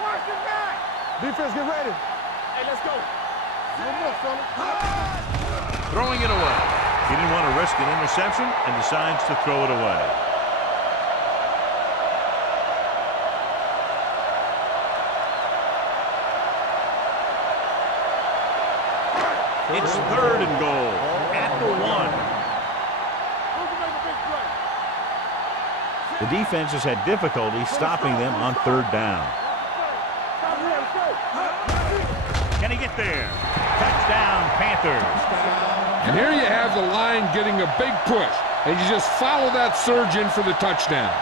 Watch it back. Defense, get ready. Hey, let's go. No more, fella. Throwing it away. He didn't want to risk an interception and decides to throw it away. It's third and goal at the 1. Who can make a big play? The defense has had difficulty stopping them on third down. Can he get there? Touchdown, Panthers. And here you have the line getting a big push, and you just follow that surge in for the touchdown.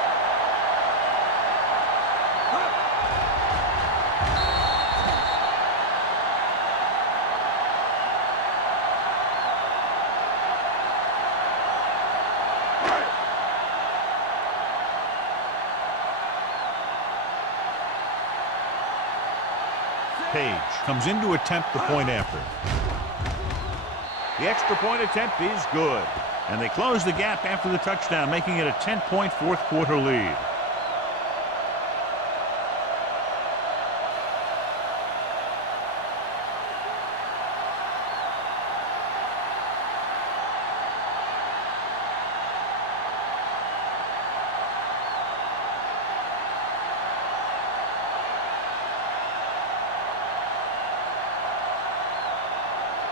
Page comes in to attempt the point after. The extra point attempt is good. And they close the gap after the touchdown, making it a 10-point fourth quarter lead.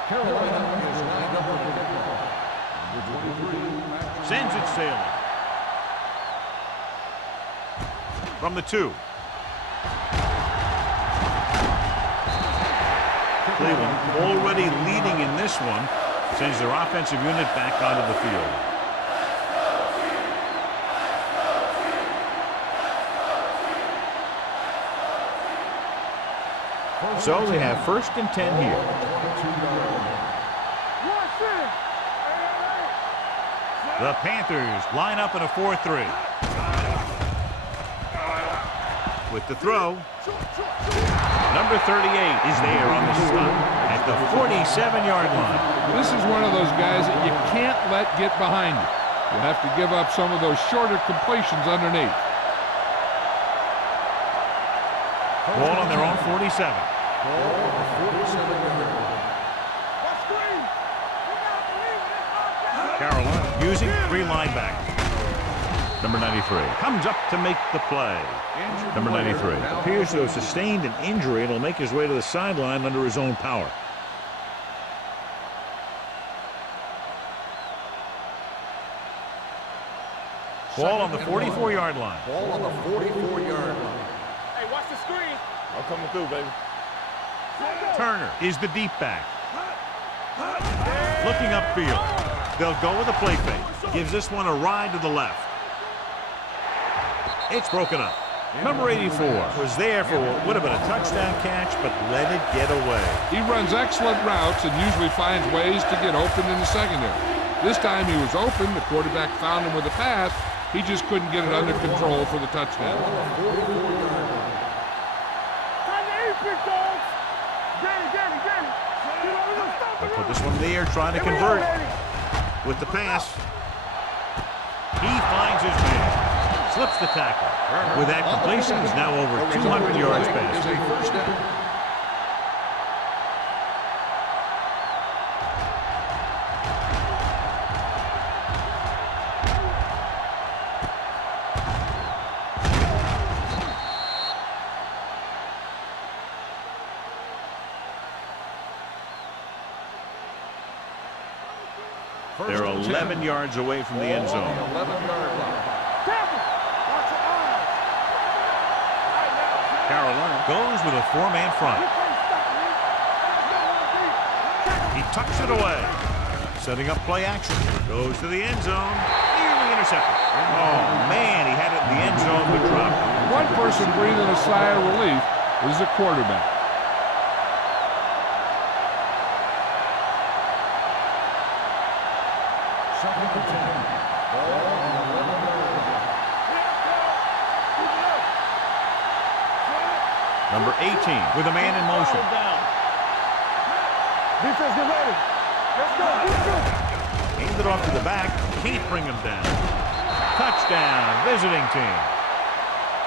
Carolina is lined up with the football. Number 23. Sends it sailing. From the 2. Cleveland already leading in this one. Sends their offensive unit back onto the field. So they have 1st and 10 here. The Panthers line up in a 4-3. With the throw, number 38 is there on the stop at the 47-yard line. This is one of those guys that you can't let get behind you. You have to give up some of those shorter completions underneath. Ball on their own 47. Carolina using 3 linebackers. Number 93 comes up to make the play. Number 93 appears to have sustained an injury and will make his way to the sideline under his own power. Ball on the 44-yard line. Ball on the 44-yard line. Hey, watch the screen. I'm coming through, baby. Turner is the deep back. Looking upfield. They'll go with a play fake. Gives this one a ride to the left. It's broken up. Number 84 was there for what would have been a touchdown catch, but let it get away. He runs excellent routes and usually finds ways to get open in the secondary. This time he was open. The quarterback found him with a pass. He just couldn't get it under control for the touchdown. They'll put this one there, trying to convert. With the pass, he finds his man. Slips the tackle. With that completion, he's now over 200 yards passed. Is a first down. They're 11 yards away from the end zone. 11-yard line. Carolina goes with a 4-man front. He tucks it away. Setting up play action. Goes to the end zone. Nearly intercepted. Oh, man, he had it in the end zone but dropped it. One person breathing a sigh of relief is the quarterback. Number 18 with a man in motion. Defense, get ready. Let's go. Hand it off to the back. Can't bring him down. Touchdown, visiting team.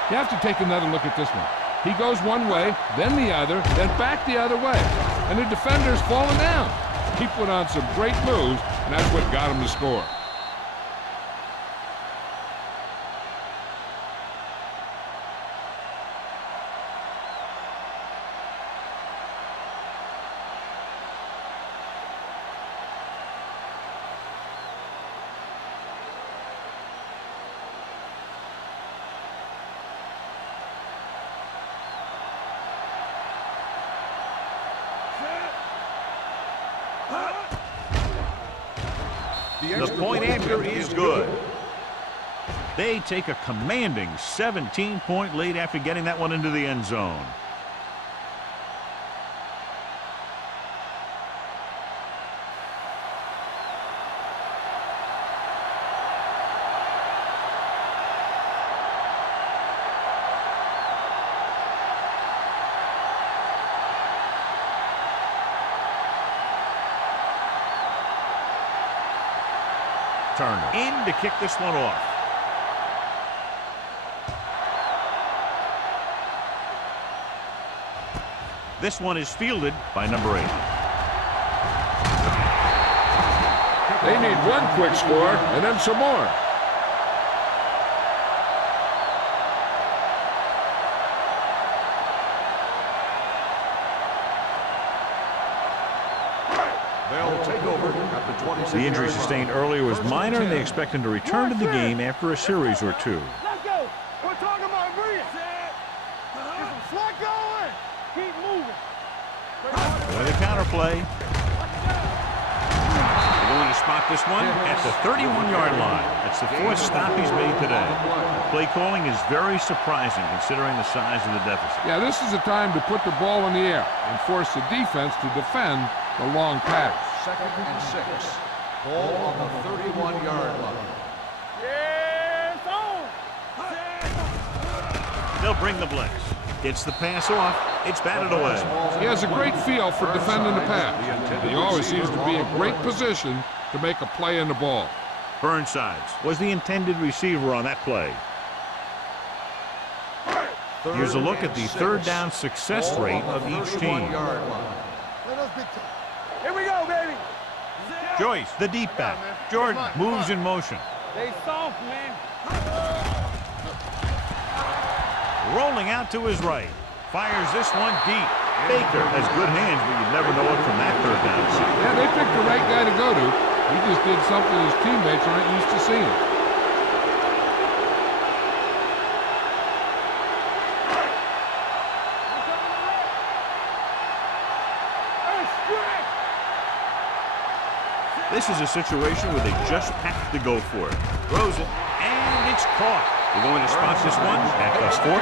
You have to take another look at this one. He goes one way, then the other, then back the other way. And the defender's falling down. He put on some great moves, and that's what got him to score. The point after is good. They take a commanding 17-point lead after getting that one into the end zone. Turner in to kick this one off. This one is fielded by number 8. They need one quick score and then some more. They'll take over at the 26. The injury sustained earlier was minor, and they expect him to return to the game after a series or two. Let's go. We're talking about breathing. Get some slack going. Keep moving. With a counter play. They're going to spot this one at the 31-yard line. That's the 4th stop he's made today. Play calling is very surprising considering the size of the deficit. Yeah, this is the time to put the ball in the air and force the defense to defend the long pass. 2nd and 6. Ball on the 31-yard line. Yes, on. They'll bring the blitz. Gets the pass off. It's batted away. He has a great feel for defending the pass. He always seems to be in great position to make a play in the ball. Burnsides was the intended receiver on that play. Here's a look at the 3rd down success rate of each team. Here we go, baby. Joyce, the deep back. Jordan moves in motion. They soft, man. Rolling out to his right. Fires this one deep. Baker has good hands, but you'd never know it from that 3rd down. Yeah, they picked the right guy to go to. He just did something his teammates aren't used to seeing. This is a situation where they just have to go for it. Throws it, and it's caught. They're going to spot this one at the 43.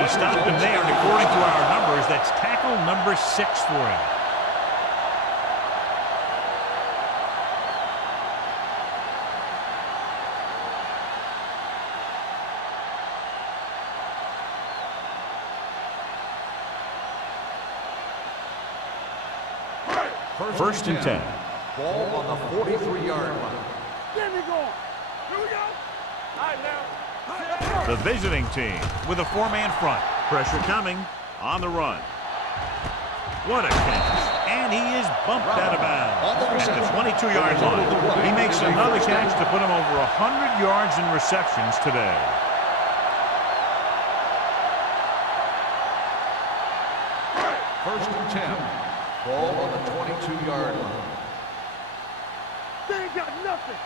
He stopped him there, and according to our numbers, that's tackle number 6 for him. First and 10. Ball on the 43-yard line. Get me going. Here we go. All right, now. The visiting team with a 4-man front. Pressure coming on the run. What a catch. And he is bumped out of bounds at the 22-yard line. He makes another catch to put him over 100 yards in receptions today. First and 10. Ball on the 22-yard line. They ain't got nothing.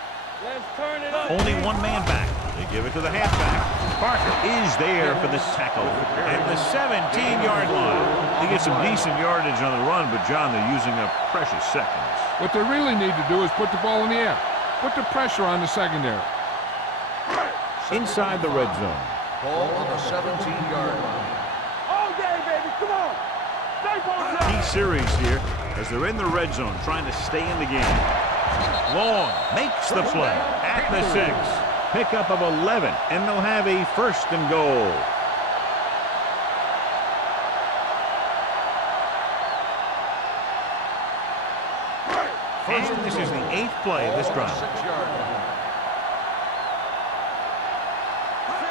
Let's turn it up. Only one man back. They give it to the halfback. Parker is there for the tackle at the 17-yard line. They get some decent yardage on the run, but, John, they're using up precious seconds. What they really need to do is put the ball in the air. Put the pressure on the secondary. Inside the red zone. Ball on the 17-yard line. All day, baby. Come on. Stay focused. Key series here as they're in the red zone trying to stay in the game. Long makes the play at the 6. Pickup of 11, and they'll have a 1st and goal. And this is the 8th play of this drive.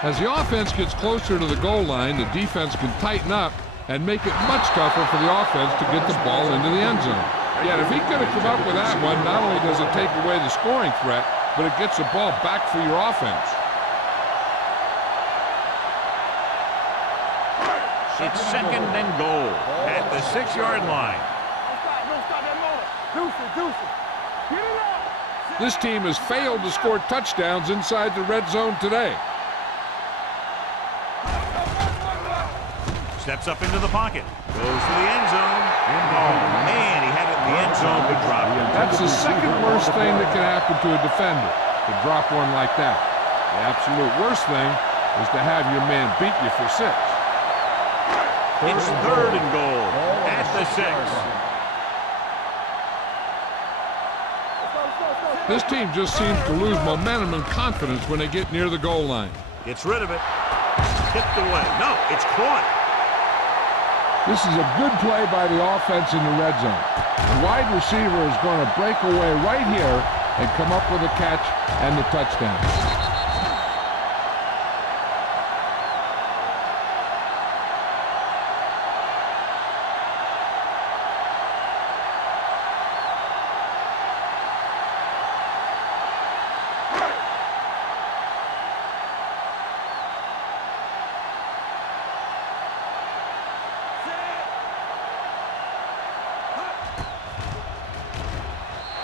As the offense gets closer to the goal line, the defense can tighten up and make it much tougher for the offense to get the ball into the end zone. Yet if he could have come up with that one, not only does it take away the scoring threat, but it gets the ball back for your offense. It's 2nd and goal at the 6-yard line. Don't stop that motor. Deuce it. Get it out. This team has failed to score touchdowns inside the red zone today. Steps up into the pocket. Goes to the end zone. Oh, man, he had it in the end zone to drop. That's the second worst thing that can happen to a defender, to drop one like that. The absolute worst thing is to have your man beat you for 6. It's 3rd and goal at the 6. This team just seems to lose momentum and confidence when they get near the goal line. Gets rid of it. Tipped away. No, it's caught. This is a good play by the offense in the red zone. The wide receiver is going to break away right here and come up with a catch and the touchdown.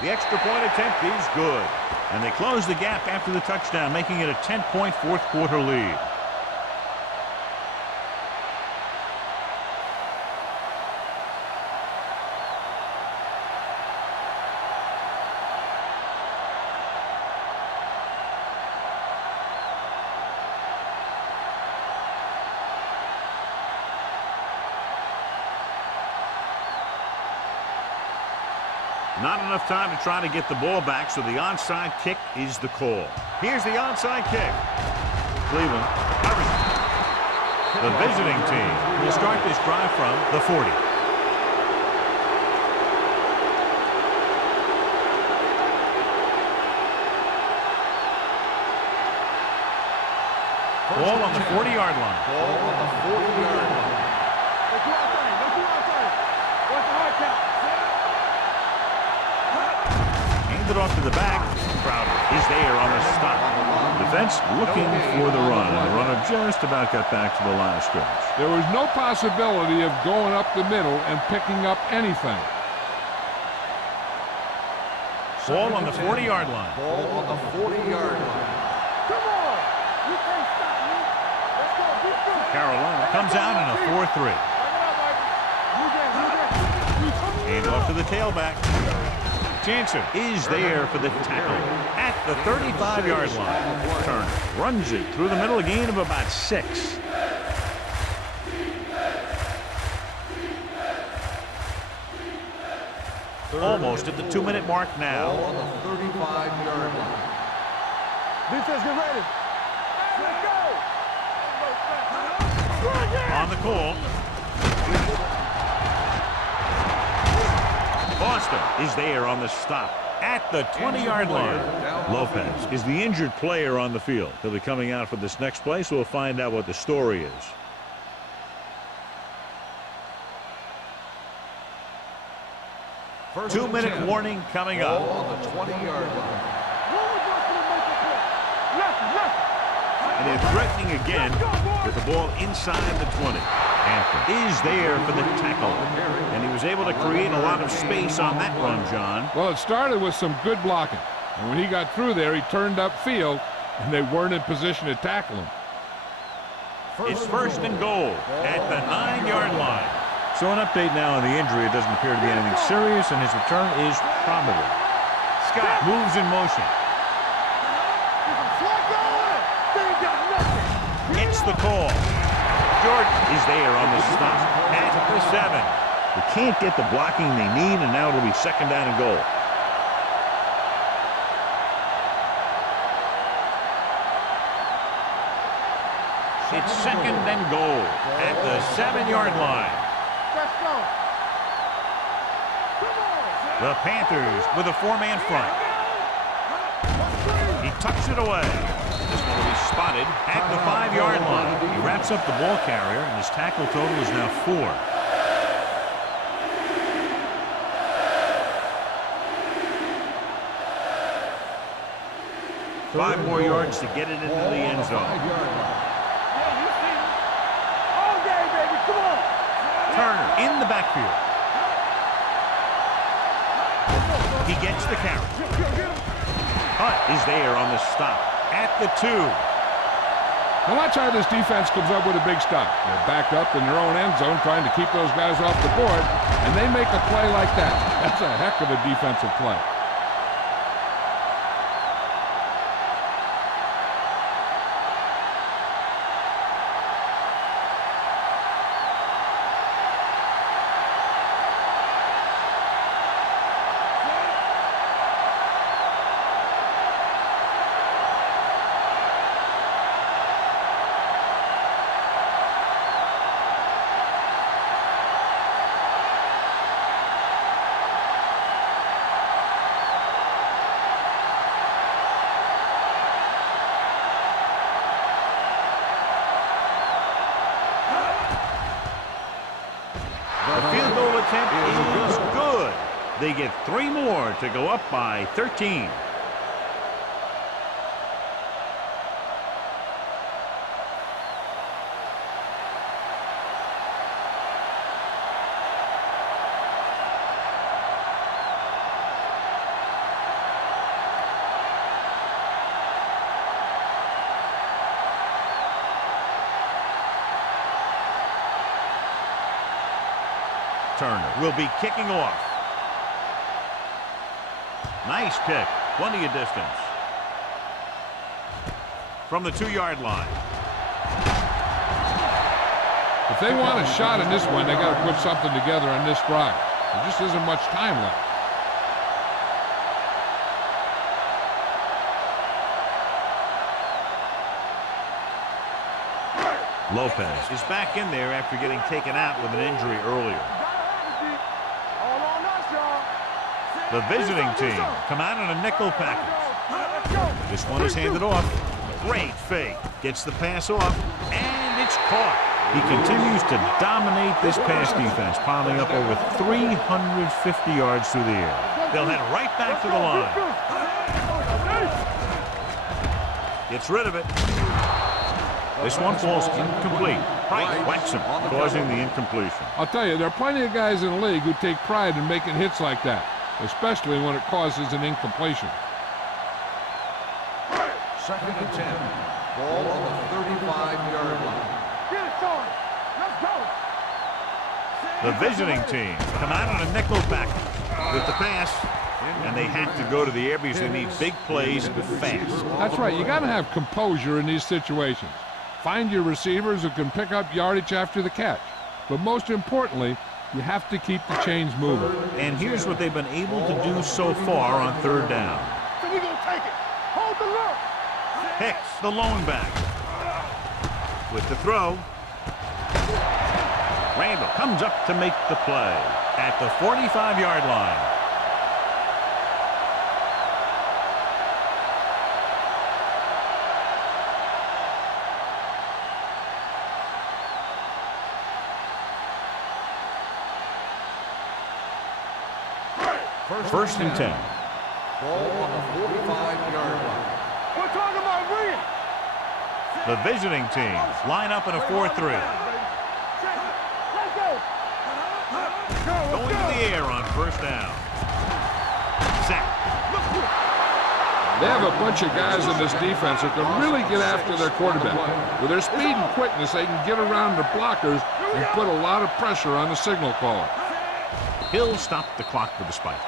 The extra point attempt is good. And they close the gap after the touchdown, making it a 10-point fourth quarter lead. Not enough time to try to get the ball back, so the onside kick is the call. Here's the onside kick. Cleveland covering. The visiting team will start this drive from the 40. Ball on the 40-yard line. Ball on the 40-yard line. Let's do our thing. Let's do our thing. What's the hard count? It off to the back. Crowder is there on the stop. Defense looking for the run. And the runner just about got back to the line of scrimmage. There was no possibility of going up the middle and picking up anything. Ball on the 40-yard line. Ball on the 40-yard line. Come on. You can't stop me. Let's go. Be good. Carolina comes out in a 4-3. Bring it up, Mike. Hand off to the tailback. Jansen is there for the tackle at the 35-yard line. Turner runs it through the middle, a gain of about 6. Almost at the 2-minute mark now. Ball on the 35-yard line. Defense, get ready. Let's go. On the call. Foster is there on the stop at the 20-yard line. Lopez is the injured player on the field. He'll be coming out for this next play, so we'll find out what the story is. First 2-minute warning coming Ball up. on the 20-yard line. And they're threatening again with the ball inside the 20. Hampton is there for the tackle. And he was able to create a lot of space on that run, John. Well, it started with some good blocking. And when he got through there, he turned upfield, and they weren't in position to tackle him. It's 1st and goal at the 9-yard line. So an update now on the injury. It doesn't appear to be anything serious, and his return is probable. Scott moves in motion. It's the call. Jordan is there on the stop at the 7. They can't get the blocking they need, and now it'll be 2nd down and goal. It's 2nd and goal at the 7-yard line. Let's go. The Panthers with a 4-man front. He tucks it away. This one will be spotted at the 5-yard line. He wraps up the ball carrier, and his tackle total is now 4. Five more yards to get it into the end zone. All day, baby. Come on. Turner in the backfield. He gets the carry. Hunt is there on the stop at the 2. Now watch how this defense comes up with a big stop. They're backed up in their own end zone trying to keep those guys off the board, and they make a play like that. That's a heck of a defensive play. The field goal attempt is good. They get 3 more to go up by 13. Turner will be kicking off. Nice kick. Plenty of distance. From the 2-yard line. If they want a shot in this one, they got to put something together on this drive. There just isn't much time left. Lopez is back in there after getting taken out with an injury earlier. The visiting team come out in a nickel package. This one is handed off. Great fake. Gets the pass off, and it's caught. He continues to dominate this pass defense, piling up over 350 yards through the air. They'll head right back to the line. Gets rid of it. This one falls incomplete. Price whacks him, causing the incompletion. I'll tell you, there are plenty of guys in the league who take pride in making hits like that, especially when it causes an incompletion. 2nd and 10. Ball on the 35-yard line. Get it, Sean. Let's go. The visiting team come out on a nickel package with the pass, and they have to go to the air because they need big plays fast. That's right. You got to have composure in these situations. Find your receivers who can pick up yardage after the catch. But most importantly, you have to keep the chains moving. And here's what they've been able to do so far on 3rd down. So we gonna take it. Hold the look. Hicks, the lone back. With the throw. Randall comes up to make the play at the 45-yard line. First and 10. Ball on the 45-yard line. We're talking about bringing. The visiting team line up in a 4-3. Let's go. Going to the air on 1st down. Sack. They have a bunch of guys in this defense who can really get after their quarterback. With their speed and quickness, they can get around the blockers and put a lot of pressure on the signal caller. He'll stop the clock with a spike.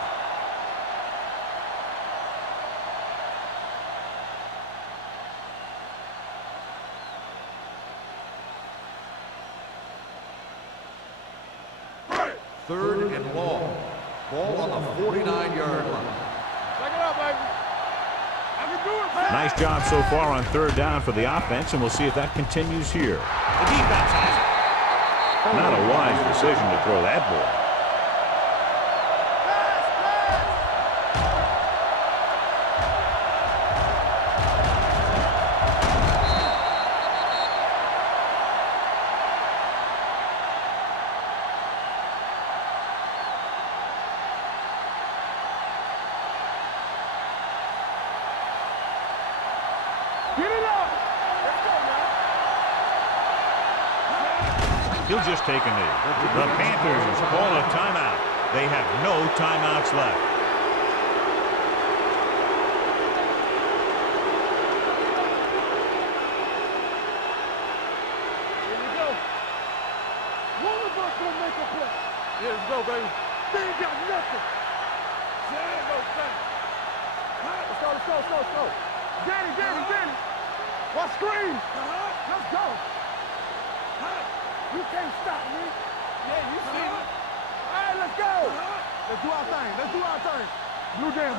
Third and long. Ball on the 49-yard line. Check it out, baby. I can do it, man. Nice job so far on 3rd down for the offense, and we'll see if that continues here. The defense has it. Not a wise decision to throw that ball. Get it up. Let's go, man. He'll just take a knee. The Panthers call a timeout. They have no timeouts left. go, baby. They ain't got nothing. Let's go. Danny. Watch screen. Let's go. You can't stop me. Yeah, you see it. All right, let's go. Let's do our thing. Blue Dan.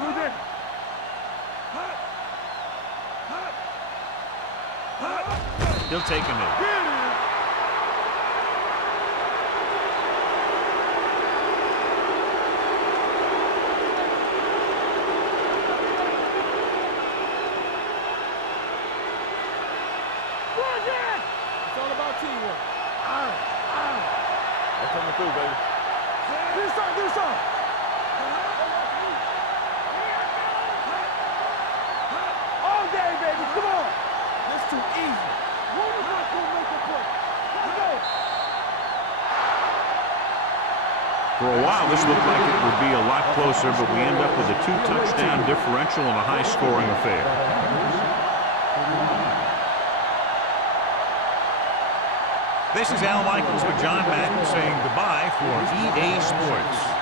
He'll take him in. Get it. It's all about teamwork. They're coming through, baby. Do something. All day, baby. Come on. That's too easy. One of us will make a play. Let's go. For a while, this looked like it would be a lot closer, but we end up with a 2-touchdown differential and a high-scoring affair. This is Al Michaels with John Madden saying goodbye for EA Sports.